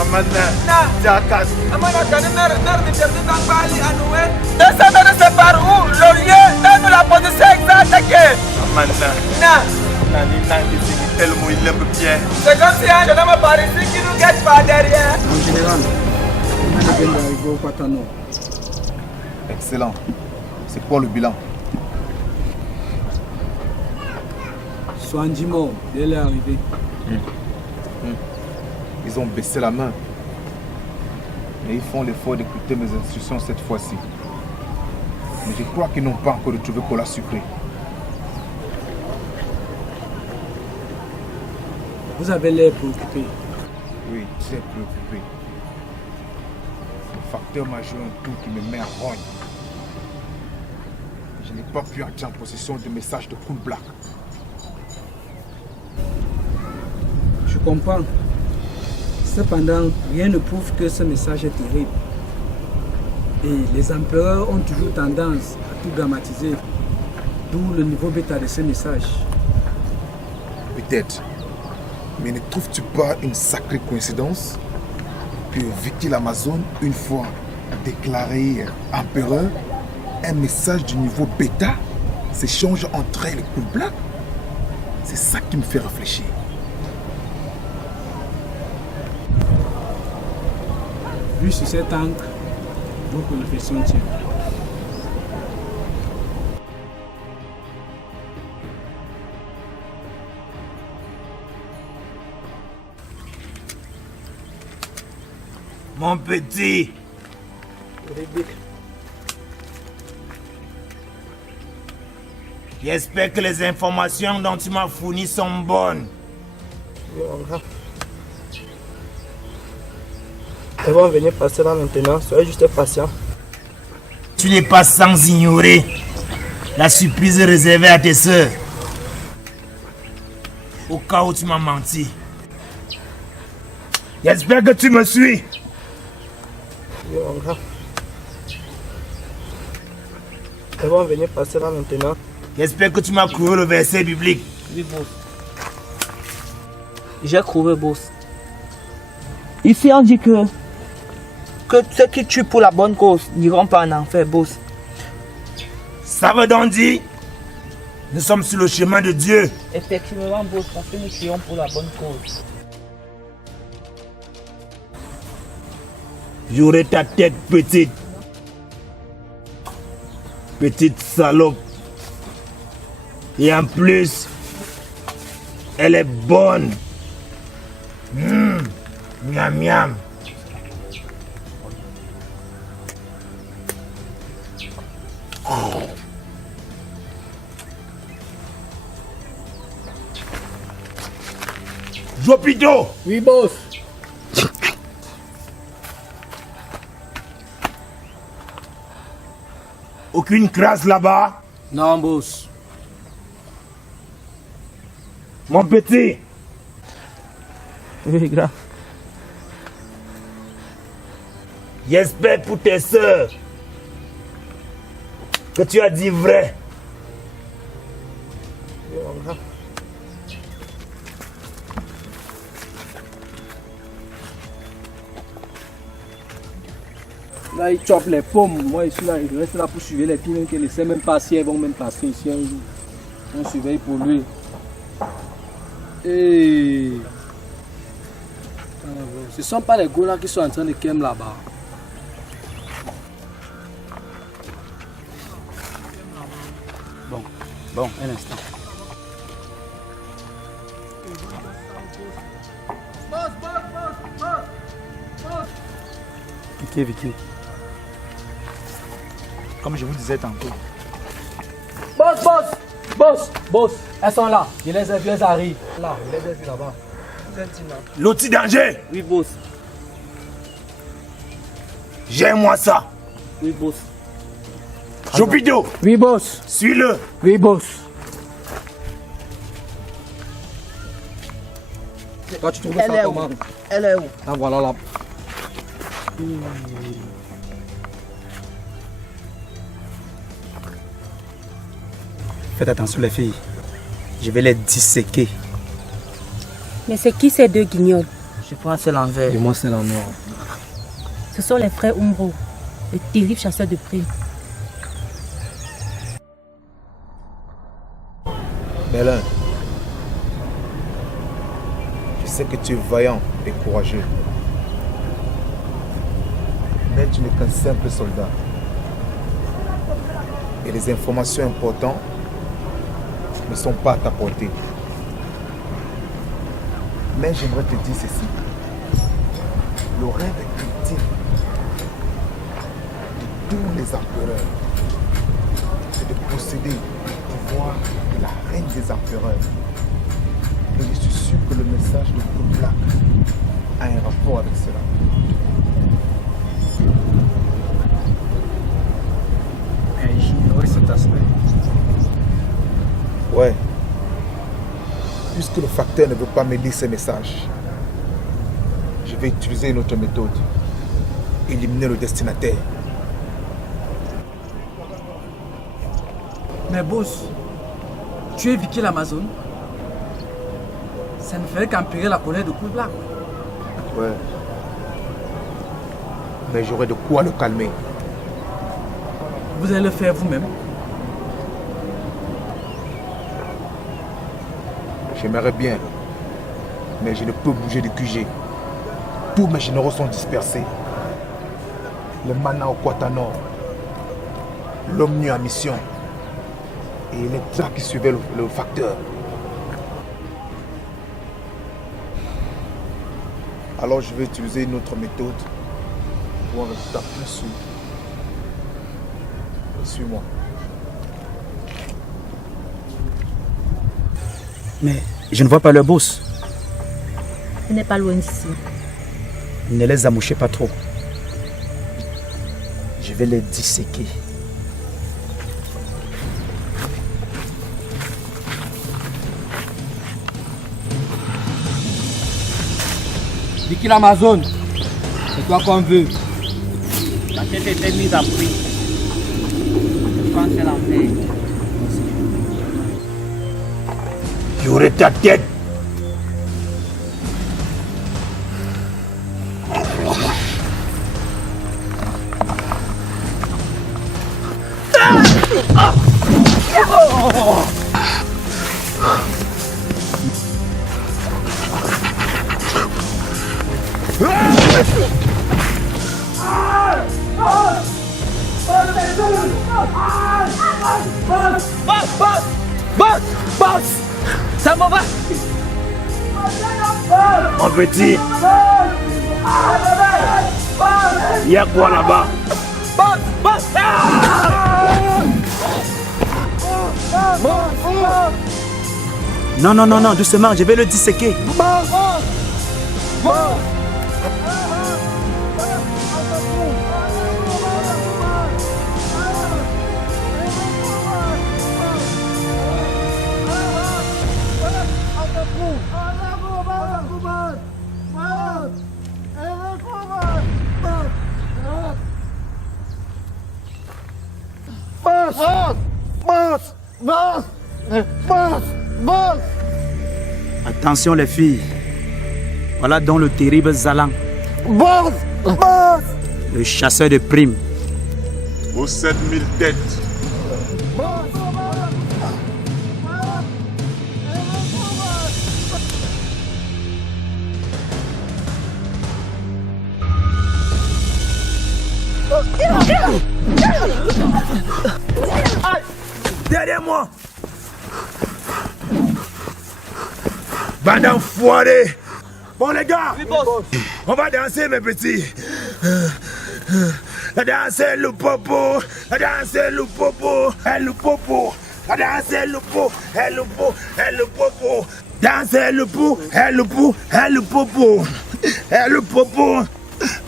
Amanda. C'est à 4. Amanda, Kananga, mère de Terre de Tambali, Anoué. Laissez-moi de par où? Le lieu, donne la position exacte. Amanda. Non. Tellement il aime bien. C'est comme si un jeune homme par ici qui nous guette par derrière. En général, on vient d'arriver au Quatano. Excellent. C'est quoi le bilan? Soandimo, elle est arrivée. Ils ont baissé la main. Mais ils font l'effort d'écouter mes instructions cette fois-ci. Mais je crois qu'ils n'ont pas encore retrouvé cola sucré. Vous avez l'air préoccupé. Oui, très préoccupé. Le facteur m'a joué un tour qui me met en rogne. Je n'ai pas pu entrer en possession du message de Cool Black. Je comprends. Cependant, rien ne prouve que ce message est terrible. Et les empereurs ont toujours tendance à tout dramatiser. D'où le niveau bêta de ce message. Peut-être. Mais ne trouves-tu pas une sacrée coïncidence que Vicky l'Amazon, une fois déclaré empereur, un message du niveau bêta s'échange entre elle et Cool Black? C'est ça qui me fait réfléchir. Vu sur cet angle, beaucoup de réflexion tient. Mon petit, j'espère que les informations dont tu m'as fournies sont bonnes. Elles vont venir passer là maintenant, soyez juste patient. Tu n'es pas sans ignorer la surprise réservée à tes sœurs. Au cas où tu m'as menti. J'espère que tu me suis. Elles vont venir passer là maintenant. J'espère que tu m'as trouvé le verset biblique. Oui, boss. J'ai trouvé, boss. Ici, on dit que ceux qui tuent pour la bonne cause n'iront pas en enfer, boss. Ça veut donc dire, nous sommes sur le chemin de Dieu. Effectivement, boss, parce que nous tuons pour la bonne cause. J'aurai ta tête, petite. Petite salope. Et en plus, elle est bonne. Miam miam. Jopito. Oui, boss. Aucune crasse là-bas? Non, boss. Mon petit. Oui, grand. J'espère pour tes soeurs que tu as dit vrai. Là, ils chopent les pommes. Moi, je suis là, je reste là pour suivre les filles, même qu'elles ne savent même pas si elles vont même passer ici un jour. On surveille pour lui. Et... ce ne sont pas les gars là qui sont en train de kem là-bas. Bon, un instant. Vicky. Comme je vous disais tantôt. Boss, elles sont là. Je les ai vues, elles arrivent. Là, je les ai vues là-bas. L'outil danger. Oui, boss. Gère-moi ça. Oui, boss. Jopito. Oui, boss. Suis-le. Oui, boss. Toi, tu trouves ça comment? Elle est où? Ah, voilà là. Faites attention les filles. Je vais les disséquer. Mais c'est qui ces deux guignols? Je pense que c'est l'envers. Et moi, c'est la noire. Ce sont les frères Umbro, les terribles chasseurs de prix. Merlin, je sais que tu es vaillant et courageux. Mais tu n'es qu'un simple soldat. Et les informations importantes ne sont pas à ta portée. Mais j'aimerais te dire ceci. Le rêve ultime de tous les empereurs, c'est de posséder le pouvoir de la reine des empereurs. Et je suis sûr que le message de Cool Black a un rapport avec cela. Mais j'ignorais cet aspect. Ouais. Puisque le facteur ne veut pas me lire ces messages, je vais utiliser une autre méthode. Éliminer le destinataire. Mais boss, tu es Vicky l'Amazon. Ça ne ferait qu'empirer la colère de Cool Black. Ouais. Mais j'aurai de quoi le calmer. Vous allez le faire vous-même. J'aimerais bien, mais je ne peux bouger de QG. Tous mes généraux sont dispersés. Le Mana au Quatanor, l'Omni en mission et Electra qui suivait le facteur. Alors je vais utiliser une autre méthode pour un résultat plus sûr. Suis-moi. Mais je ne vois pas leur boss. Il n'est pas loin d'ici. Ne les amouchez pas trop. Je vais les disséquer. Vicky l'Amazon, c'est toi qu'on veut. La tête était mise à prix. Je pense que c'est l'envers. J'aurai ta tête. Boss! Mon petit, il y a quoi là-bas? Non, non, non, non, doucement, je vais le disséquer. Attention les filles, voilà donc le terrible Zalan, le chasseur de primes. Aux 7000 têtes. Derrière moi! Bande d'enfoirés! Bon les gars, on va danser mes petits. La danse est le popo, la danse est le popo, est le popo. La danse est le popo, est le popo, est le popo. Danse est le popo, est le popo, est le popo. Est le popo,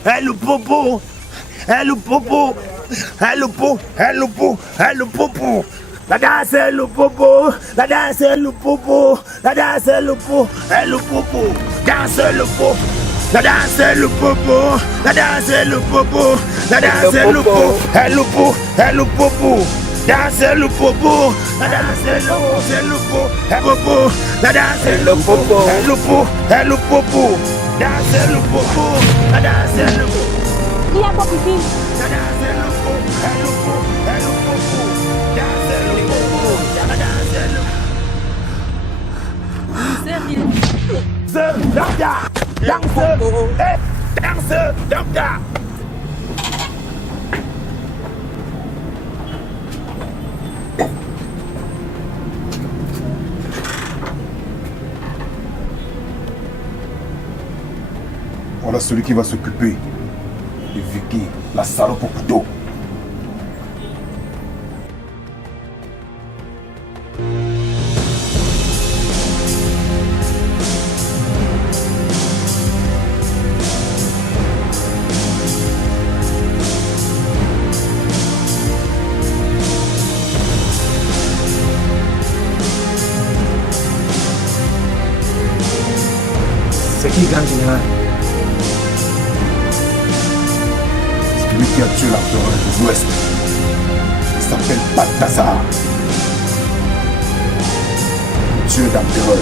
est le popo, est le popo, est le popo, est le popo, est le popo. La danse est le popo, la danse est le popo, la danse est le popo, est le popo. Danse le popo, la danse est le popo, la danse est le popo, la danse est le popo, est le popo, est le popo. Danse est le popo, la danse est le popo, c'est le popo, est popo. La danse est le popo, est le popo, est le popo. Danse est le popo, la danse est le popo. Qui a pas pipi? La danse est le popo, est le popo, est le popo. Danse est le popo, la danse est le Danse, Voilà celui qui va s'occuper de Vicky, la salope au couteau. C'est qui, grand général? Celui qui a tué l'empereur de l'Ouest. Il s'appelle Balthazar. Dieu d'empereur.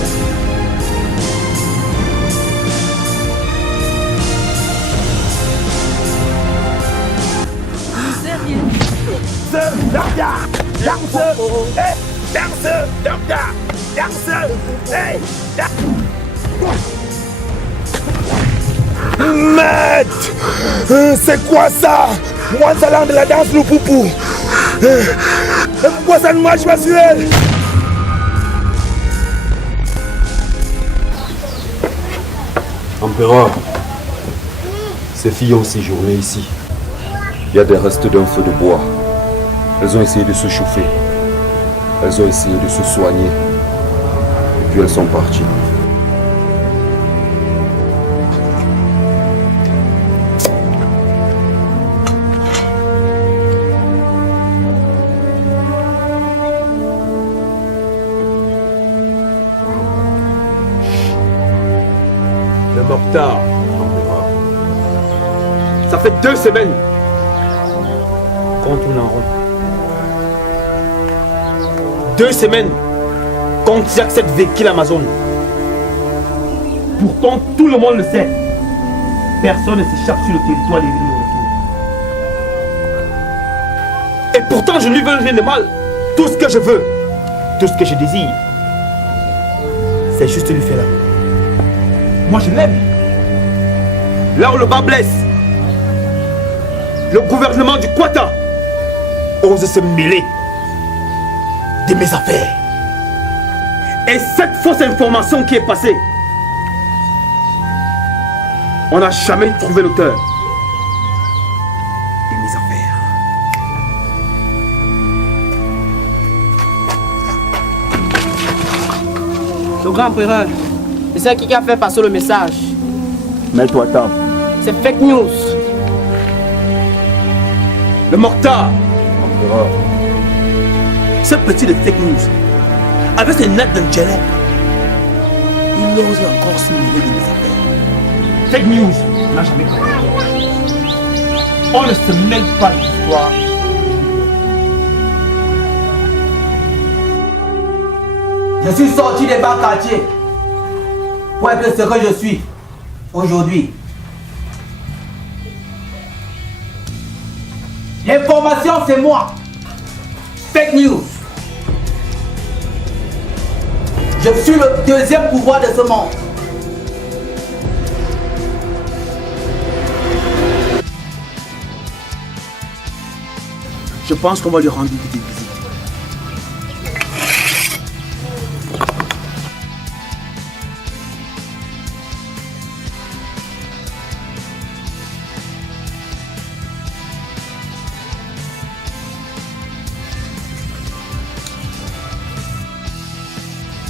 Maître, c'est quoi ça? Moi, ça de la danse le poupou. Pourquoi ça ne marche pas sur elle? Empereur, ces filles ont séjourné ici. Il y a des restes d'un feu de bois. Elles ont essayé de se chauffer. Elles ont essayé de se soigner. Et puis elles sont parties. Le Mokhtar. Ça fait 2 semaines qu'on tourne en rond. 2 semaines qu'on accepte Vicky l'Amazone. Pourtant, tout le monde le sait. Personne ne s'échappe sur le territoire des villes de retour. Et pourtant, je ne lui veux rien de mal. Tout ce que je veux, tout ce que je désire, c'est juste lui faire là. Moi, je l'aime. Là où le bas blesse, le gouvernement du Quata ose se mêler de mes affaires. Et cette fausse information qui est passée, on n'a jamais trouvé l'auteur de mes affaires. Le grand empereur, c'est ça qui a fait passer le message. Mets-toi à table. C'est fake news. Le Mortar. Empereur. Ce petit de fake news, avec ses nattes d'Angela, il ose encore se mêler de mes affaires. Fake news n'a jamais compris. On ne se mêle pas de l'histoire. Je suis sorti des bas quartiers pour être ce que je suis aujourd'hui. L'information, c'est moi. Fake news. Je suis le deuxième pouvoir de ce monde. Je pense qu'on va lui rendre une petite visite.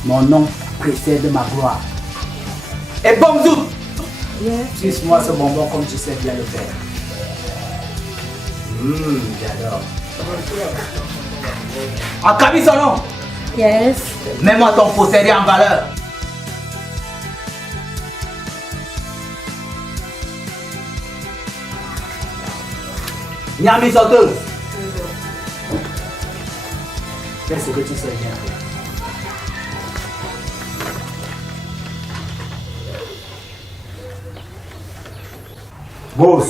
Mon nom précède ma gloire. Et Bomzout, suce-moi ce bonbon comme tu sais bien le faire. J'adore. Akabi son nom. Yes. Mets-moi ton possédé en valeur. Nyami sauteuse. Fais ce que tu sais bien faire. Boss,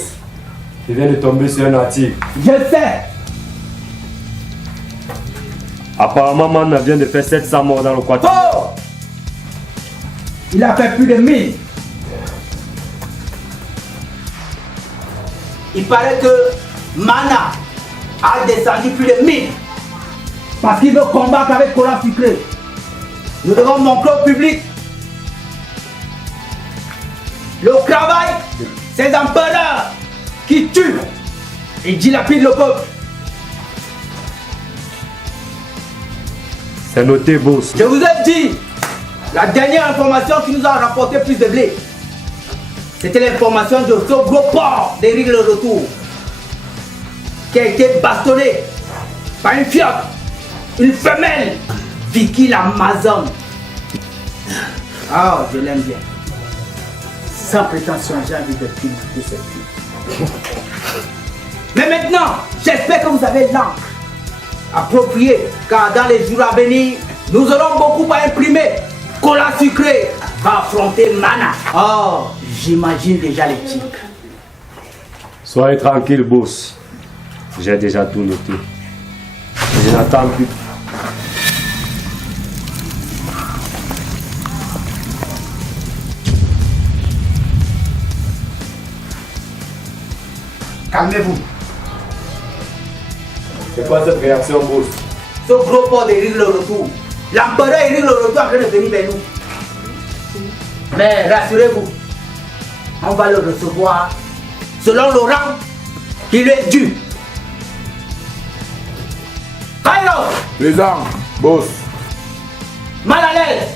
il vient de tomber sur un article. Je sais. Apparemment, Mana vient de faire 700 morts dans le quartier. Oh! Il a fait plus de 1000. Il paraît que Mana a descendu plus de 1000. Parce qu'il veut combattre avec Cola Sucré. Nous devons montrer au public le travail, ces empereurs qui tuent et dilapident le peuple. C'est noté, boss. Je vous ai dit, la dernière information qui nous a rapporté plus de blé, c'était l'information de ce gros porc d'Éric Le Retour, qui a été bastonné par une fiotte, une femelle, Vicky l'Amazon. Ah, je l'aime bien. Sans prétention, j'ai envie de critiquer cette fille. Mais maintenant, j'espère que vous avez l'encre appropriée, car dans les jours à venir, nous aurons beaucoup à imprimer. Cola Sucré va affronter Mana. Oh, j'imagine déjà les titres. Soyez tranquille, boss. J'ai déjà tout noté. Je n'attends plus. Calmez-vous. C'est quoi cette réaction, boss? Ce gros porc d'Éric Le Retour. L'empereur Éric Le Retour est en train de venir vers nous. Mais rassurez-vous, on va le recevoir selon le rang qui lui est dû. Kairo! Présent, boss. Mal à l'aise.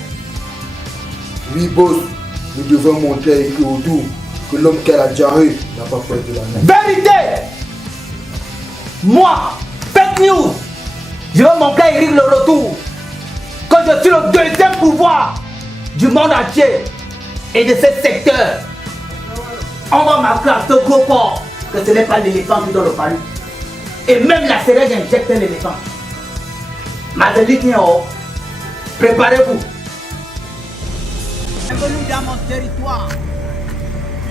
Oui, boss. Nous devons montrer à Éric Le Retour que l'homme qu'elle a diarrhée n'a pas peur de la mer. Vérité! Moi, fake news, je veux montrer à Éric Le Retour que je suis le deuxième pouvoir du monde entier et de ce secteur. On va marquer à ce gros porc que ce n'est pas l'éléphant qui donne le palu. Et même la seringue injecte un éléphant. Madeline Niao, préparez-vous. Bienvenue dans mon territoire.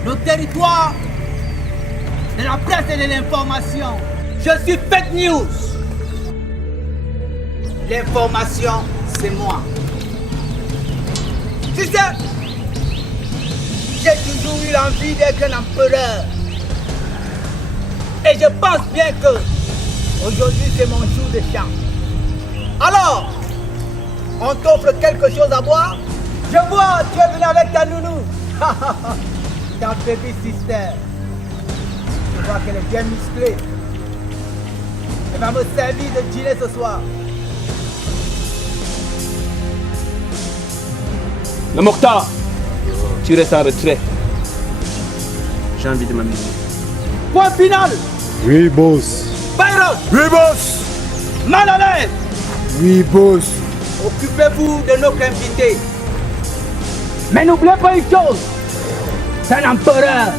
Le territoire de la presse et de l'information. Je suis fake news. L'information, c'est moi. Tu sais, j'ai toujours eu l'envie d'être un empereur. Et je pense bien que aujourd'hui c'est mon jour de chance. Alors, On t'offre quelque chose à boire? Je vois, tu es venu avec ta nounou. Ta baby sister. Je vois qu'elle est bien musclée. Elle va me servir de dîner ce soir. Le Mokhtar, tu restes en retrait. J'ai envie de m'amuser. Point final. Oui, boss. Byron. Oui, boss. Malalès. Oui, boss. Occupez-vous de notre invité. Mais n'oubliez pas une chose. C'est un empereur.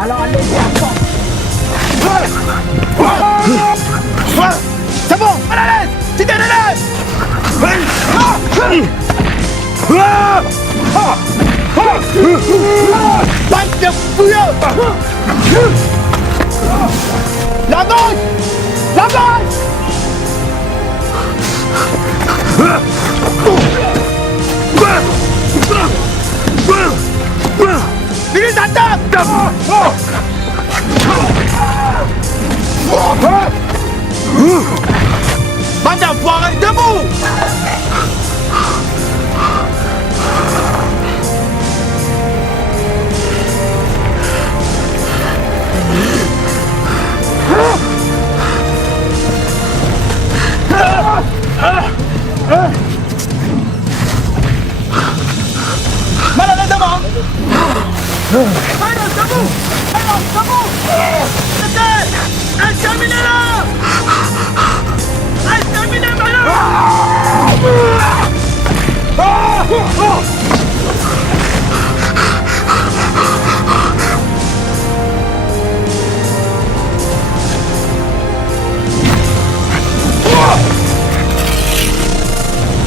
Alors allez-y à fond. C'est bon, Malalès. Tu te relèves. Bande de fouilleux. La manche. La manche. Ministre d'attaque. Bande d'enfoirés, debout. Malade devant. Allez, debout. Allez, debout. Exterminez-le. Exterminez-le.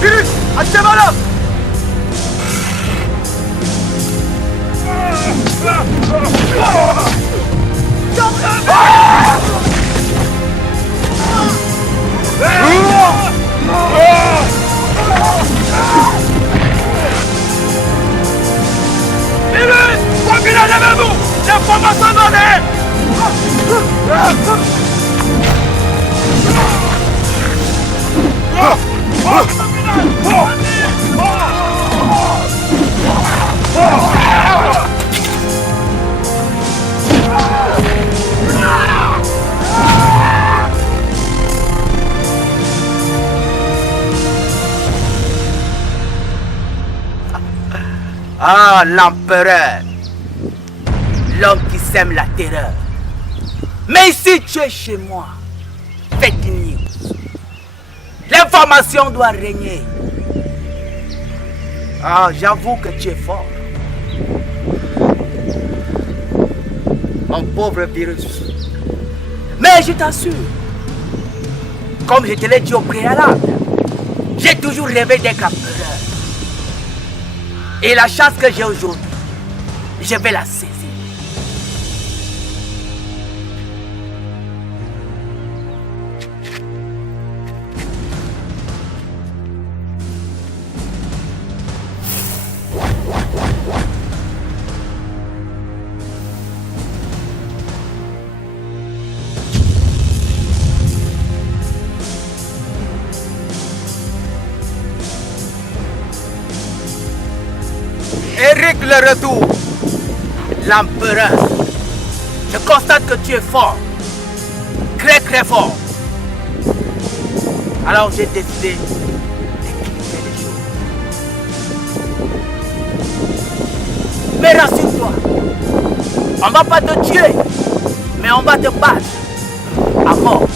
Virus, achetez-moi là. Virus, combinez avec vous. L'information donnée. Ah, l'empereur, l'homme qui sème la terreur. Mais ici, tu es chez moi. Fake news. L'information doit régner. Ah, j'avoue que tu es fort. Mon pauvre virus. Mais je t'assure, comme je te l'ai dit au préalable, j'ai toujours rêvé d'être empereur. Et la chance que j'ai aujourd'hui, je vais la saisir. Eric le retour, l'empereur. Je constate que tu es fort, très très fort. Alors j'ai décidé d'équilibrer les choses. Mais rassure-toi, on va pas te tuer, mais on va te battre à mort.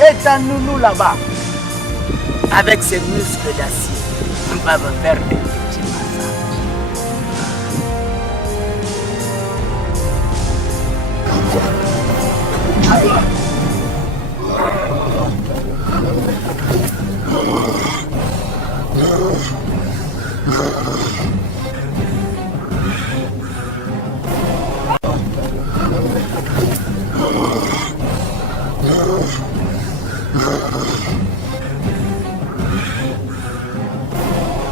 Et ta nounou là-bas, avec ses muscles d'acier, va me faire des petits massages.